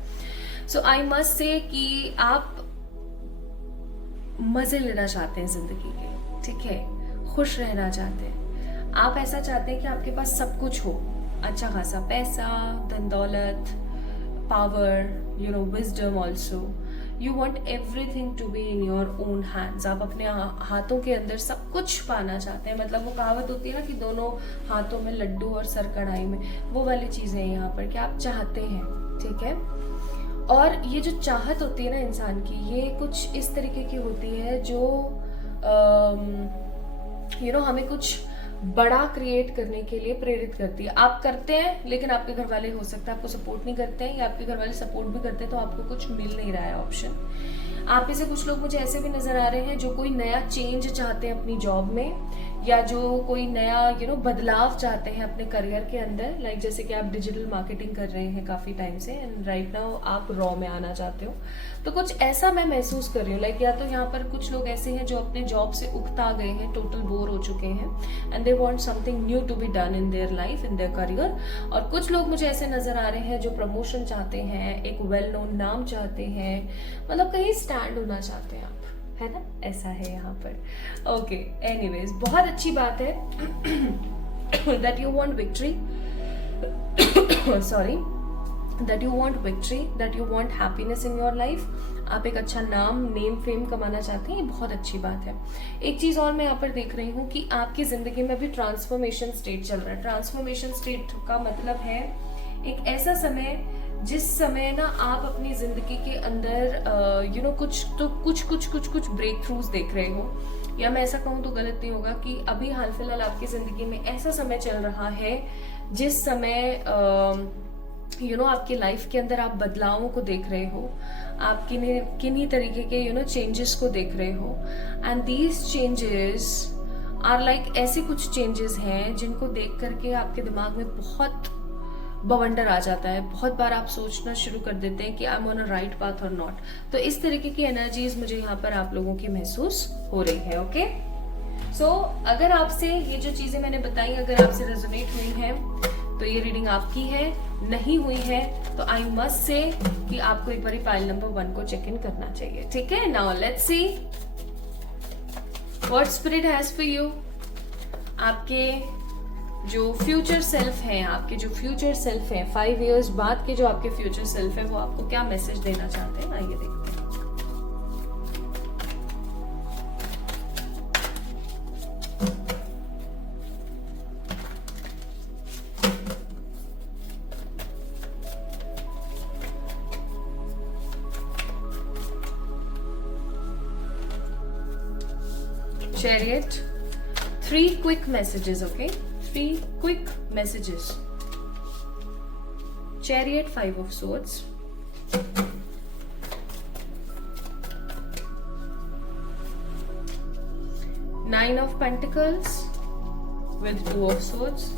सो आई मस्ट से कि आप मजे लेना चाहते हैं जिंदगी के, ठीक है, खुश रहना चाहते हैं, आप ऐसा चाहते हैं कि आपके पास सब कुछ हो, अच्छा खासा पैसा, धन दौलत, power, you know, wisdom also. You want everything to be in your own hands. आप अपने हाथों के अंदर सब कुछ पाना चाहते हैं। मतलब वो कहावत होती है ना कि दोनों हाथों में लड्डू और सर कढ़ाई में, वो वाली चीजें हैं यहाँ पर कि आप चाहते हैं, ठीक है। और ये जो चाहत होती है ना इंसान की, ये कुछ इस तरीके की होती है जो यू नो हमें कुछ बड़ा क्रिएट करने के लिए प्रेरित करती है। आप करते हैं लेकिन आपके घर वाले हो सकता है आपको सपोर्ट नहीं करते हैं, या आपके घर वाले सपोर्ट भी करते हैं तो आपको कुछ मिल नहीं रहा है ऑप्शन। आप में से कुछ लोग मुझे ऐसे भी नजर आ रहे हैं जो कोई नया चेंज चाहते हैं अपनी जॉब में, या जो कोई नया यू नो बदलाव चाहते हैं अपने करियर के अंदर। लाइक जैसे कि आप डिजिटल मार्केटिंग कर रहे हैं काफी टाइम से एंड राइट नाउ आप रॉ में आना चाहते हो, तो कुछ ऐसा मैं महसूस कर रही हूँ। लाइक या तो यहाँ पर कुछ लोग ऐसे हैं जो अपने जॉब से उकता गए हैं, टोटल बोर हो चुके हैं and they want something new to be done in their life, in their career. और कुछ लोग मुझे ऐसे नजर आ रहे हैं जो प्रमोशन चाहते हैं, एक वेल नोन नाम चाहते हैं, मतलब कहीं स्टैंड होना चाहते हैं आप, है ना, ऐसा है यहाँ पर। ओके, एनीवेज बहुत अच्छी बात है that you want victory, sorry, that you want victory, that you want happiness in your life. आप एक अच्छा नाम, नेम, फेम कमाना चाहते हैं, ये बहुत अच्छी बात है। एक चीज और मैं यहाँ पर देख रही हूँ कि आपकी जिंदगी में अभी ट्रांसफॉर्मेशन स्टेट चल रहा है। ट्रांसफॉर्मेशन स्टेट का मतलब है एक ऐसा समय जिस समय ना आप अपनी जिंदगी के अंदर यू नो कुछ ब्रेक थ्रूज देख रहे हो, या मैं ऐसा कहूँ तो गलत नहीं होगा कि अभी हाल फिलहाल आपकी जिंदगी में ऐसा समय चल रहा है जिस समय यू नो आपकी लाइफ के अंदर आप बदलावों को देख रहे हो, आप किन्हीं तरीके के यू नो चेंजेस को देख रहे हो। And these changes are like ऐसे कुछ चेंजेस हैं जिनको देख करके आपके दिमाग में बहुत बवंडर आ जाता है। बहुत बार आप सोचना शुरू कर देते हैं कि I am on a right path और नॉट। तो इस तरीके की एनर्जीज मुझे यहाँ पर आप लोगों की महसूस हो रही है। ओके, सो अगर आपसे ये जो चीजें मैंने बताई अगर आपसे रेजोनेट हुई हैं तो ये रीडिंग आपकी है, नहीं हुई है तो आई मस्ट से कि आपको एक बार पाइल नंबर 1 को चेक इन करना चाहिए, ठीक है। Now let's see what spirit has for you. आपके जो फ्यूचर सेल्फ है, आपके जो फ्यूचर सेल्फ है 5 इयर्स बाद के जो आपके फ्यूचर सेल्फ है वो आपको क्या मैसेज देना चाहते हैं, आइए देखते हैं। Chariot, 3 quick messages, okay? 3 quick messages. Chariot, 5 of Swords. Nine of Pentacles with 2 of Swords.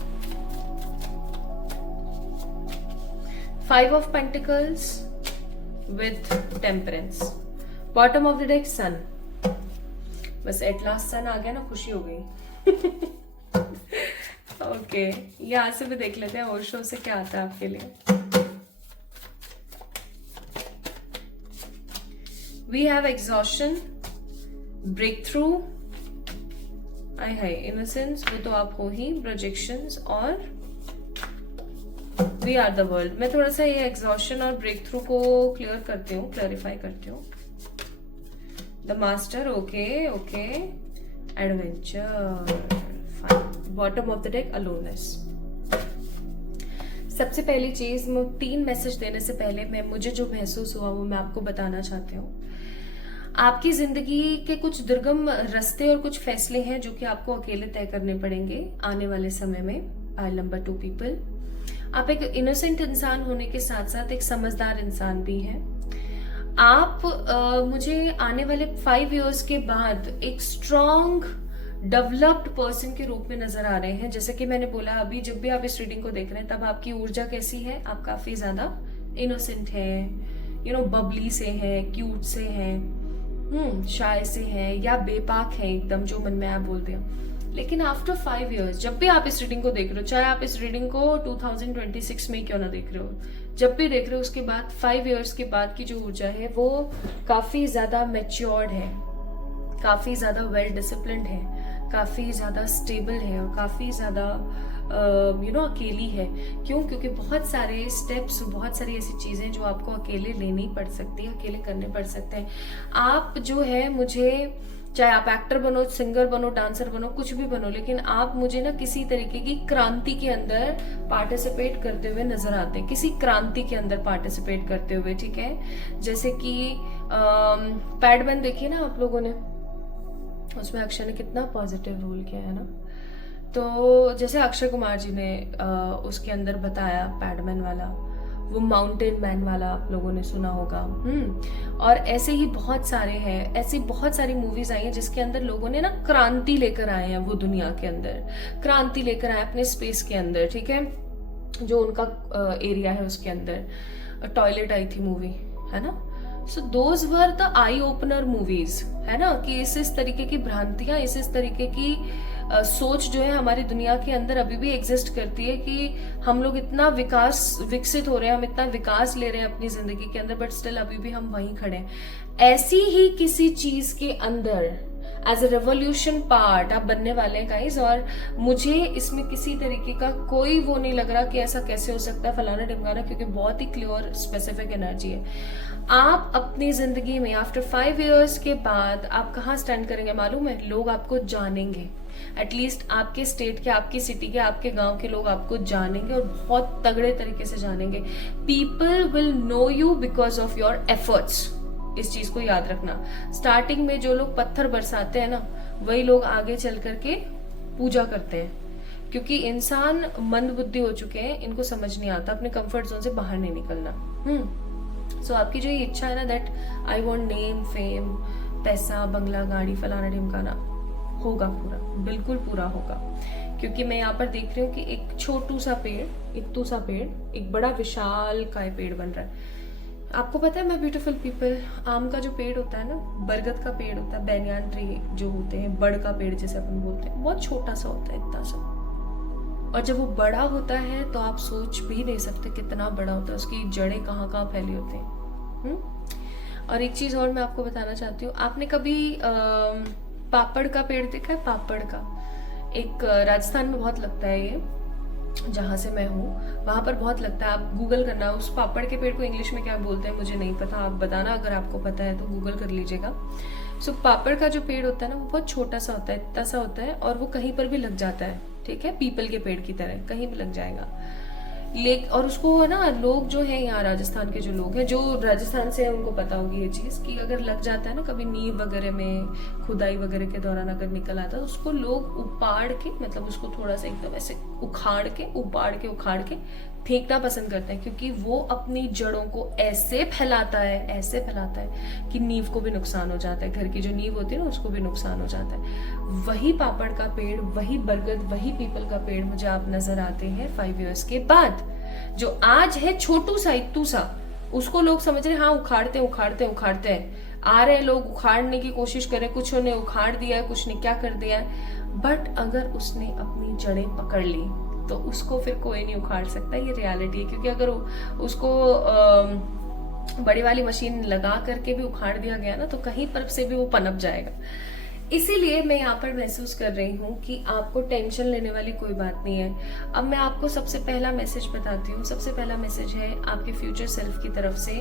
5 of Pentacles with Temperance. Bottom of the deck, Sun. बस एट लास्ट सन आ गया ना, खुशी हो गई। ओके, यहाँ से भी देख लेते हैं और शो से क्या आता है आपके लिए। We have exhaustion, breakthrough, I है इनोसेंस, वो तो आप हो ही, प्रोजेक्शंस और वी आर द वर्ल्ड। मैं थोड़ा सा ये एग्जॉशन और ब्रेक थ्रू को क्लियर करती हूँ, क्लैरिफाई करती हूँ। The Master, okay. Adventure, fine. Bottom of the deck, Aloneness. सबसे पहली चीज, 3 मैसेज देने से पहले मुझे जो महसूस हुआ वो मैं आपको बताना चाहती हूँ। आपकी जिंदगी के कुछ दुर्गम रास्ते और कुछ फैसले हैं जो कि आपको अकेले तय करने पड़ेंगे आने वाले समय में। पाइल नंबर 2 पीपल, आप एक इनोसेंट इंसान होने के साथ साथ एक समझदार इंसान भी हैं। आप मुझे आने वाले 5 इयर्स के बाद एक स्ट्रॉन्ग डेवलप्ड पर्सन के रूप में नजर आ रहे हैं। जैसे कि मैंने बोला, अभी जब भी आप इस रीडिंग को देख रहे हैं तब आपकी ऊर्जा कैसी है? आप काफी ज्यादा इनोसेंट है, बबली से है, क्यूट से है, शाय से है, या बेपाक है एकदम, जो मन में आप बोलते हो। लेकिन आफ्टर 5 इयर्स, जब भी आप इस रीडिंग को देख रहे हो, चाहे आप इस रीडिंग को 2026 में क्यों ना देख रहे हो, जब भी देख रहे हो, उसके बाद 5 इयर्स के बाद की जो ऊर्जा है वो काफी ज्यादा मैच्योर्ड है, काफी ज्यादा वेल डिसिप्लिन्ड है, काफी ज्यादा स्टेबल है और काफी ज्यादा अकेली है। क्यों? क्योंकि बहुत सारे स्टेप्स, बहुत सारी ऐसी चीजें जो आपको अकेले लेनी पड़ सकती है, अकेले करने पड़ सकते हैं। आप जो है, मुझे चाहे आप एक्टर बनो, सिंगर बनो, डांसर बनो, कुछ भी बनो, लेकिन आप मुझे ना किसी तरीके की क्रांति के अंदर पार्टिसिपेट करते हुए नजर आते हैं, किसी क्रांति के अंदर पार्टिसिपेट करते हुए, ठीक है। जैसे कि पैडमैन देखिए ना आप लोगों ने, उसमें अक्षय ने कितना पॉजिटिव रोल किया है ना। तो जैसे अक्षय कुमार जी ने उसके अंदर बताया पैडमैन वाला, वो माउंटेन मैन वाला आप लोगों ने सुना होगा। और ऐसे ही बहुत सारे हैं, ऐसी बहुत सारी मूवीज आई हैं जिसके अंदर लोगों ने ना क्रांति लेकर आए हैं, वो दुनिया के अंदर क्रांति लेकर आए अपने स्पेस के अंदर, ठीक है, जो उनका एरिया है उसके अंदर। टॉयलेट आई थी मूवी, है ना। So those were the eye opener movies, है ना, कि इस तरीके की भ्रांतियां, इस तरीके की सोच जो है हमारी दुनिया के अंदर अभी भी एग्जिस्ट करती है कि हम लोग इतना विकसित हो रहे हैं, हम इतना विकास ले रहे हैं अपनी जिंदगी के अंदर, बट स्टिल अभी भी हम वहीं खड़े हैं। ऐसी ही किसी चीज के अंदर एज अ रेवोल्यूशन पार्ट आप बनने वाले हैं गाइज। और मुझे इसमें किसी तरीके का कोई वो नहीं लग रहा कि ऐसा कैसे हो सकता है फलाना ढिमकाना, क्योंकि बहुत ही क्लियर स्पेसिफिक एनर्जी है। आप अपनी जिंदगी में आफ्टर 5 इयर्स के बाद आप कहाँ स्टैंड करेंगे मालूम है? लोग आपको जानेंगे, एटलीस्ट आपके स्टेट के, आपकी सिटी के, आपके गांव के लोग आपको जानेंगे और बहुत तगड़े तरीके से जानेंगे। People will know you because of your efforts. इस चीज को याद रखना। स्टार्टिंग में जो लोग पत्थर बरसाते हैं ना, वही लोग आगे चल करके पूजा करते हैं, क्योंकि इंसान मंद बुद्धि हो चुके हैं, इनको समझ नहीं आता, अपने कंफर्ट जोन से बाहर नहीं निकलना। सो आपकी जो ये इच्छा है ना, that I want name, fame, पैसा, बंगला, गाड़ी, फलाना ढिमकाना, होगा पूरा, बिल्कुल पूरा होगा। क्योंकि मैं यहाँ पर देख रही हूँ कि एक छोटू सा पेड़, इत्तू सा पेड़, एक बड़ा विशाल काय पेड़ बन रहा है। आपको पता है, मैं ब्यूटीफुल पीपल, आम का जो पेड़ होता है ना, बरगद का पेड़ होता है, बैनियान ट्री जो होते हैं, बड़ का पेड़ जैसे अपन बोलते हैं, बहुत छोटा सा होता है, इतना सा। और जब वो बड़ा होता है तो आप सोच भी नहीं सकते कितना बड़ा होता है, उसकी जड़ें कहाँ कहाँ फैली होती हैं। और एक चीज और मैं आपको बताना चाहती हूँ, आपने कभी पापड़ का पेड़ देखा है? पापड़ का एक राजस्थान में बहुत लगता है, ये जहाँ से मैं हूँ वहां पर बहुत लगता है। आप गूगल करना उस पापड़ के पेड़ को इंग्लिश में क्या बोलते हैं मुझे नहीं पता, आप बताना अगर आपको पता है तो गूगल कर लीजिएगा। सो पापड़ का जो पेड़ होता है ना, वो बहुत छोटा सा होता है, इतना सा होता है, और वो कहीं पर भी लग जाता है, ठीक है, पीपल के पेड़ की तरह कहीं भी लग जाएगा। और उसको ना लोग जो है यहाँ राजस्थान के जो लोग हैं, जो राजस्थान से है, उनको पता होगी ये चीज कि अगर लग जाता है ना कभी नींव वगैरह में, खुदाई वगैरह के दौरान अगर निकल आता है, तो उसको लोग उपाड़ के, मतलब उसको थोड़ा सा एकदम ऐसे उखाड़ के फेंकना पसंद करते हैं, क्योंकि वो अपनी जड़ों को ऐसे फैलाता है कि नींव को भी नुकसान हो जाता है, घर की जो नींव होती है ना उसको भी नुकसान हो जाता है। वही पापड़ का पेड़, वही बरगद, वही पीपल का पेड़ मुझे आप नजर आते हैं 5 इयर्स के बाद। जो आज है छोटू सा, इत्तू सा, उसको लोग समझ रहे हैं हाँ उखाड़ते हैं, आ रहे लोग उखाड़ने की कोशिश करें, कुछ ने उखाड़ दिया है, कुछ ने क्या कर दिया है, बट अगर उसने अपनी जड़ें पकड़ ली तो उसको फिर कोई नहीं उखाड़ सकता। ये रियलिटी है, क्योंकि अगर उसको बड़ी वाली मशीन लगा करके भी उखाड़ दिया गया ना, तो कहीं पर से भी वो पनप जाएगा। इसीलिए मैं यहाँ पर महसूस कर रही हूँ कि आपको टेंशन लेने वाली कोई बात नहीं है। अब मैं आपको सबसे पहला मैसेज बताती हूँ। सबसे पहला मैसेज है आपके फ्यूचर सेल्फ की तरफ से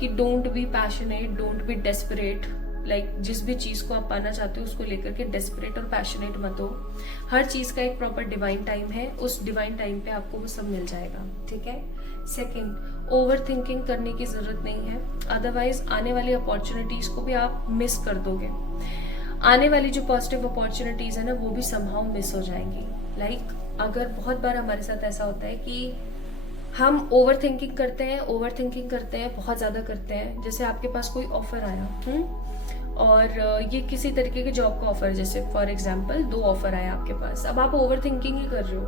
कि don't be passionate, don't be desperate, like जिस भी चीज को आप पाना चाहते हो उसको लेकर के डेस्परेट और पैशनेट मत हो। हर चीज का एक प्रॉपर डिवाइन टाइम है, उस डिवाइन टाइम पे आपको वो सब मिल जाएगा, ठीक है। सेकंड, ओवर थिंकिंग करने की जरूरत नहीं है, अदरवाइज आने वाली अपॉर्चुनिटीज को भी आप मिस कर दोगे। आने वाली जो पॉजिटिव अपॉर्चुनिटीज है ना वो भी समहाउ मिस हो जाएंगी। लाइक अगर बहुत बार हमारे साथ ऐसा होता है कि हम ओवर थिंकिंग करते हैं, बहुत ज्यादा करते हैं। जैसे आपके पास कोई ऑफर आया और ये किसी तरीके के जॉब का ऑफर, जैसे फॉर एग्जांपल 2 ऑफर आया आपके पास, अब आप ओवर थिंकिंग ही कर रहे हो।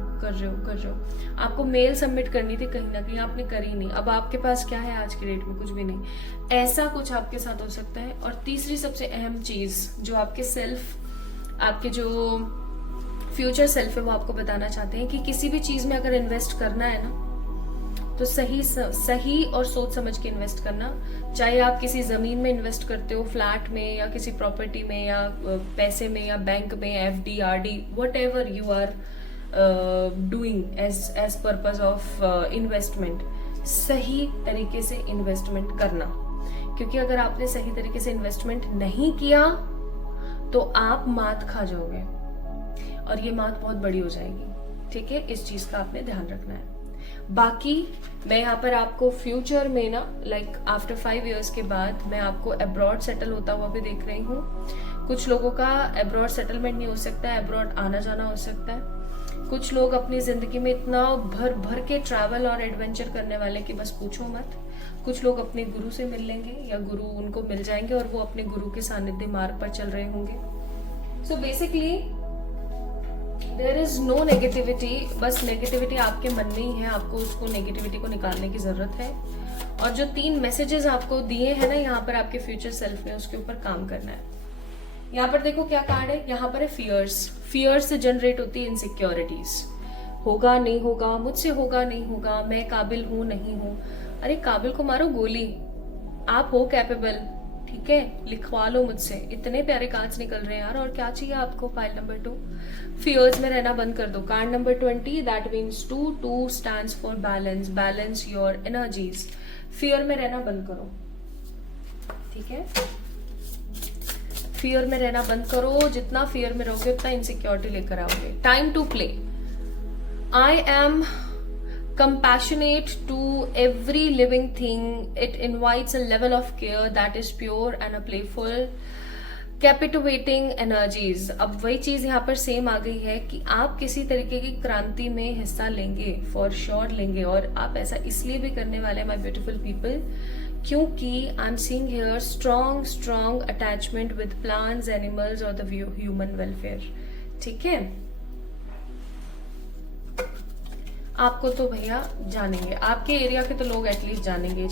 आपको मेल सबमिट करनी थी, कहीं ना कहीं आपने करी नहीं, अब आपके पास क्या है आज के डेट में, कुछ भी नहीं। ऐसा कुछ आपके साथ हो सकता है। और तीसरी सबसे अहम चीज जो आपके जो फ्यूचर सेल्फ है वो आपको बताना चाहते हैं कि किसी भी चीज में अगर इन्वेस्ट करना है ना तो सही और सोच समझ के इन्वेस्ट करना। चाहे आप किसी जमीन में इन्वेस्ट करते हो, फ्लैट में या किसी प्रॉपर्टी में या पैसे में या बैंक में, FD RD, whatever you are doing as purpose of investment, सही तरीके से इन्वेस्टमेंट करना। क्योंकि अगर आपने सही तरीके से इन्वेस्टमेंट नहीं किया तो आप मात खा जाओगे और ये मात बहुत बड़ी हो जाएगी, ठीक है। इस चीज का आपने ध्यान रखना है। बाकी मैं यहाँ पर आपको फ्यूचर में ना लाइक आफ्टर 5 years के बाद मैं आपको अब्रॉड सेटल होता हुआ भी देख रही हूँ। कुछ लोगों का अब्रॉड सेटलमेंट नहीं हो सकता है, अब्रॉड आना जाना हो सकता है। कुछ लोग अपनी जिंदगी में इतना भर के ट्रैवल और एडवेंचर करने वाले कि बस पूछो मत। कुछ लोग अपने गुरु से मिल लेंगे या गुरु उनको मिल जाएंगे और वो अपने गुरु के सानिध्य मार्ग पर चल रहे होंगे। So basically there is no negativity, बस नेगेटिविटी आपके मन में ही है, आपको उसको नेगेटिविटी को निकालने की जरूरत है। और जो 3 मैसेजेस आपको दिए हैं ना यहाँ पर आपके फ्यूचर सेल्फ ने, उसके ऊपर काम करना है। यहाँ पर देखो क्या कार्ड है, यहाँ पर है फियर्स से जनरेट होती है इनसिक्योरिटीज। होगा नहीं होगा, मुझसे होगा नहीं होगा, मैं काबिल हूं नहीं हूं। अरे काबिल को मारो गोली, आप हो कैपेबल, ठीक है, लिखवा लो मुझसे। इतने प्यारे कार्ड्स निकल रहे हैं यार, और क्या चाहिए आपको। पाइल नंबर 2, फियर्स में रहना बंद कर दो। Card number 20, that means 2 stands for balance your energies. Fear में रहना बंद करो, ठीक है। फियर में रहना बंद करो, जितना फियर में रहोगे उतना इनसिक्योरिटी लेकर आओगे। Time to play. I am compassionate to every living thing. It invites a level of care that is pure and a playful, captivating energies. अब वही चीज यहाँ पर सेम आ गई है कि आप किसी तरीके की क्रांति में हिस्सा लेंगे, फॉर श्योर लेंगे। और आप ऐसा इसलिए भी करने वाले, माई ब्यूटिफुल पीपल, क्योंकि I am seeing here strong attachment with plants, animals और द ह्यूमन वेलफेयर, ठीक है। आपको तो भैया जानेंगे, आपके एरिया के तो लोग एटलीस्ट जानेंगे।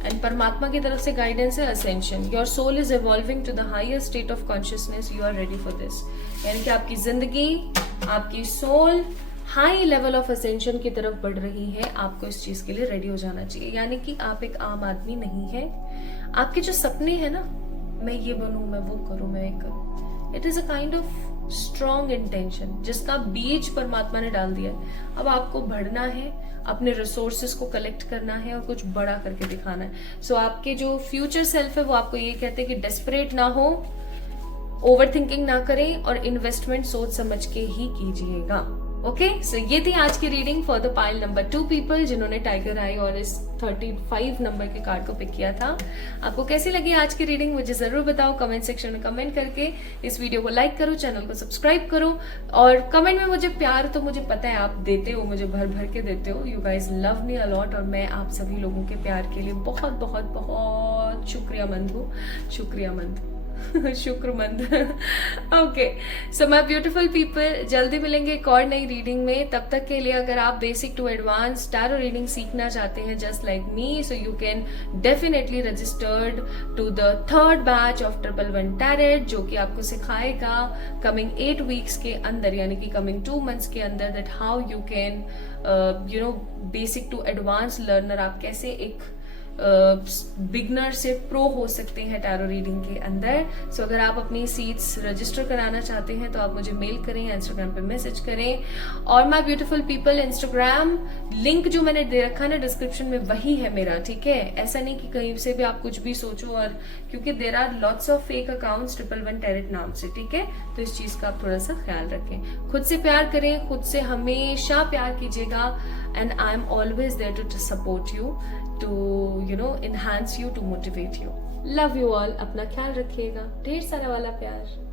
एंड परमात्मा की तरफ से गाइडेंस है ascension. Your soul is evolving to the higher state of consciousness, you are ready for this. यानी कि आपकी जिंदगी, आपकी soul high level of ascension की तरफ बढ़ रही है। आपको इस चीज के लिए रेडी हो जाना चाहिए। यानी कि आप एक आम आदमी नहीं है। आपके जो सपने हैं ना, मैं ये बनूं, मैं वो करूं, मैं एक करूं, it is a kind of strong intention जिसका बीज परमात्मा ने डाल दिया है। अब आपको बढ़ना है, अपने रिसोर्सेस को कलेक्ट करना है और कुछ बड़ा करके दिखाना है। सो आपके जो फ्यूचर सेल्फ है वो आपको ये कहते हैं कि डेस्परेट ना हो, ओवर थिंकिंग ना करें और इन्वेस्टमेंट सोच समझ के ही कीजिएगा। ओके, सो ये थी आज की reading for the pile number 2 people जिन्होंने टाइगर आई और इस 35 नंबर के कार्ड को पिक किया था। आपको कैसी लगी आज की रीडिंग मुझे जरूर बताओ कमेंट सेक्शन में कमेंट करके। इस वीडियो को लाइक करो, चैनल को सब्सक्राइब करो और कमेंट में मुझे प्यार तो मुझे पता है आप देते हो, मुझे भर भर के देते हो। You guys love me a lot और मैं आप सभी लोगों के प्यार के लिए बहुत बहुत बहुत शुक्रियामंद हूँ, शुक्रमंद। Okay, so my beautiful people, जल्दी मिलेंगे एक और नई रीडिंग में। तब तक के लिए अगर आप basic to advance tarot reading सीखना चाहते हैं just like me, so you can definitely registered to the 3rd batch of 111 tarot, जो कि आपको सिखाएगा कमिंग 8 वीक्स के अंदर, यानी कि कमिंग 2 मंथ्स के अंदर, that how you can basic to advance learner आप कैसे एक बिगनर से प्रो हो सकते हैं टैरो रीडिंग के अंदर। सो अगर आप अपनी सीट्स रजिस्टर कराना चाहते हैं तो आप मुझे मेल करें या इंस्टाग्राम पे मैसेज करें। और my beautiful people, Instagram link जो मैंने दे रखा है ना डिस्क्रिप्शन में, वही है मेरा, ठीक है। ऐसा नहीं कि कहीं से भी आप कुछ भी सोचो, और क्योंकि there are lots of fake accounts 111 tarot नाम से, ठीक है। तो इस चीज का आप थोड़ा सा ख्याल रखें। खुद से प्यार करें, खुद से हमेशा प्यार कीजिएगा, and I am always there to support you, to enhance you, to motivate you. Love you all. अपना ख्याल रखिएगा, ढेर सारा वाला प्यार।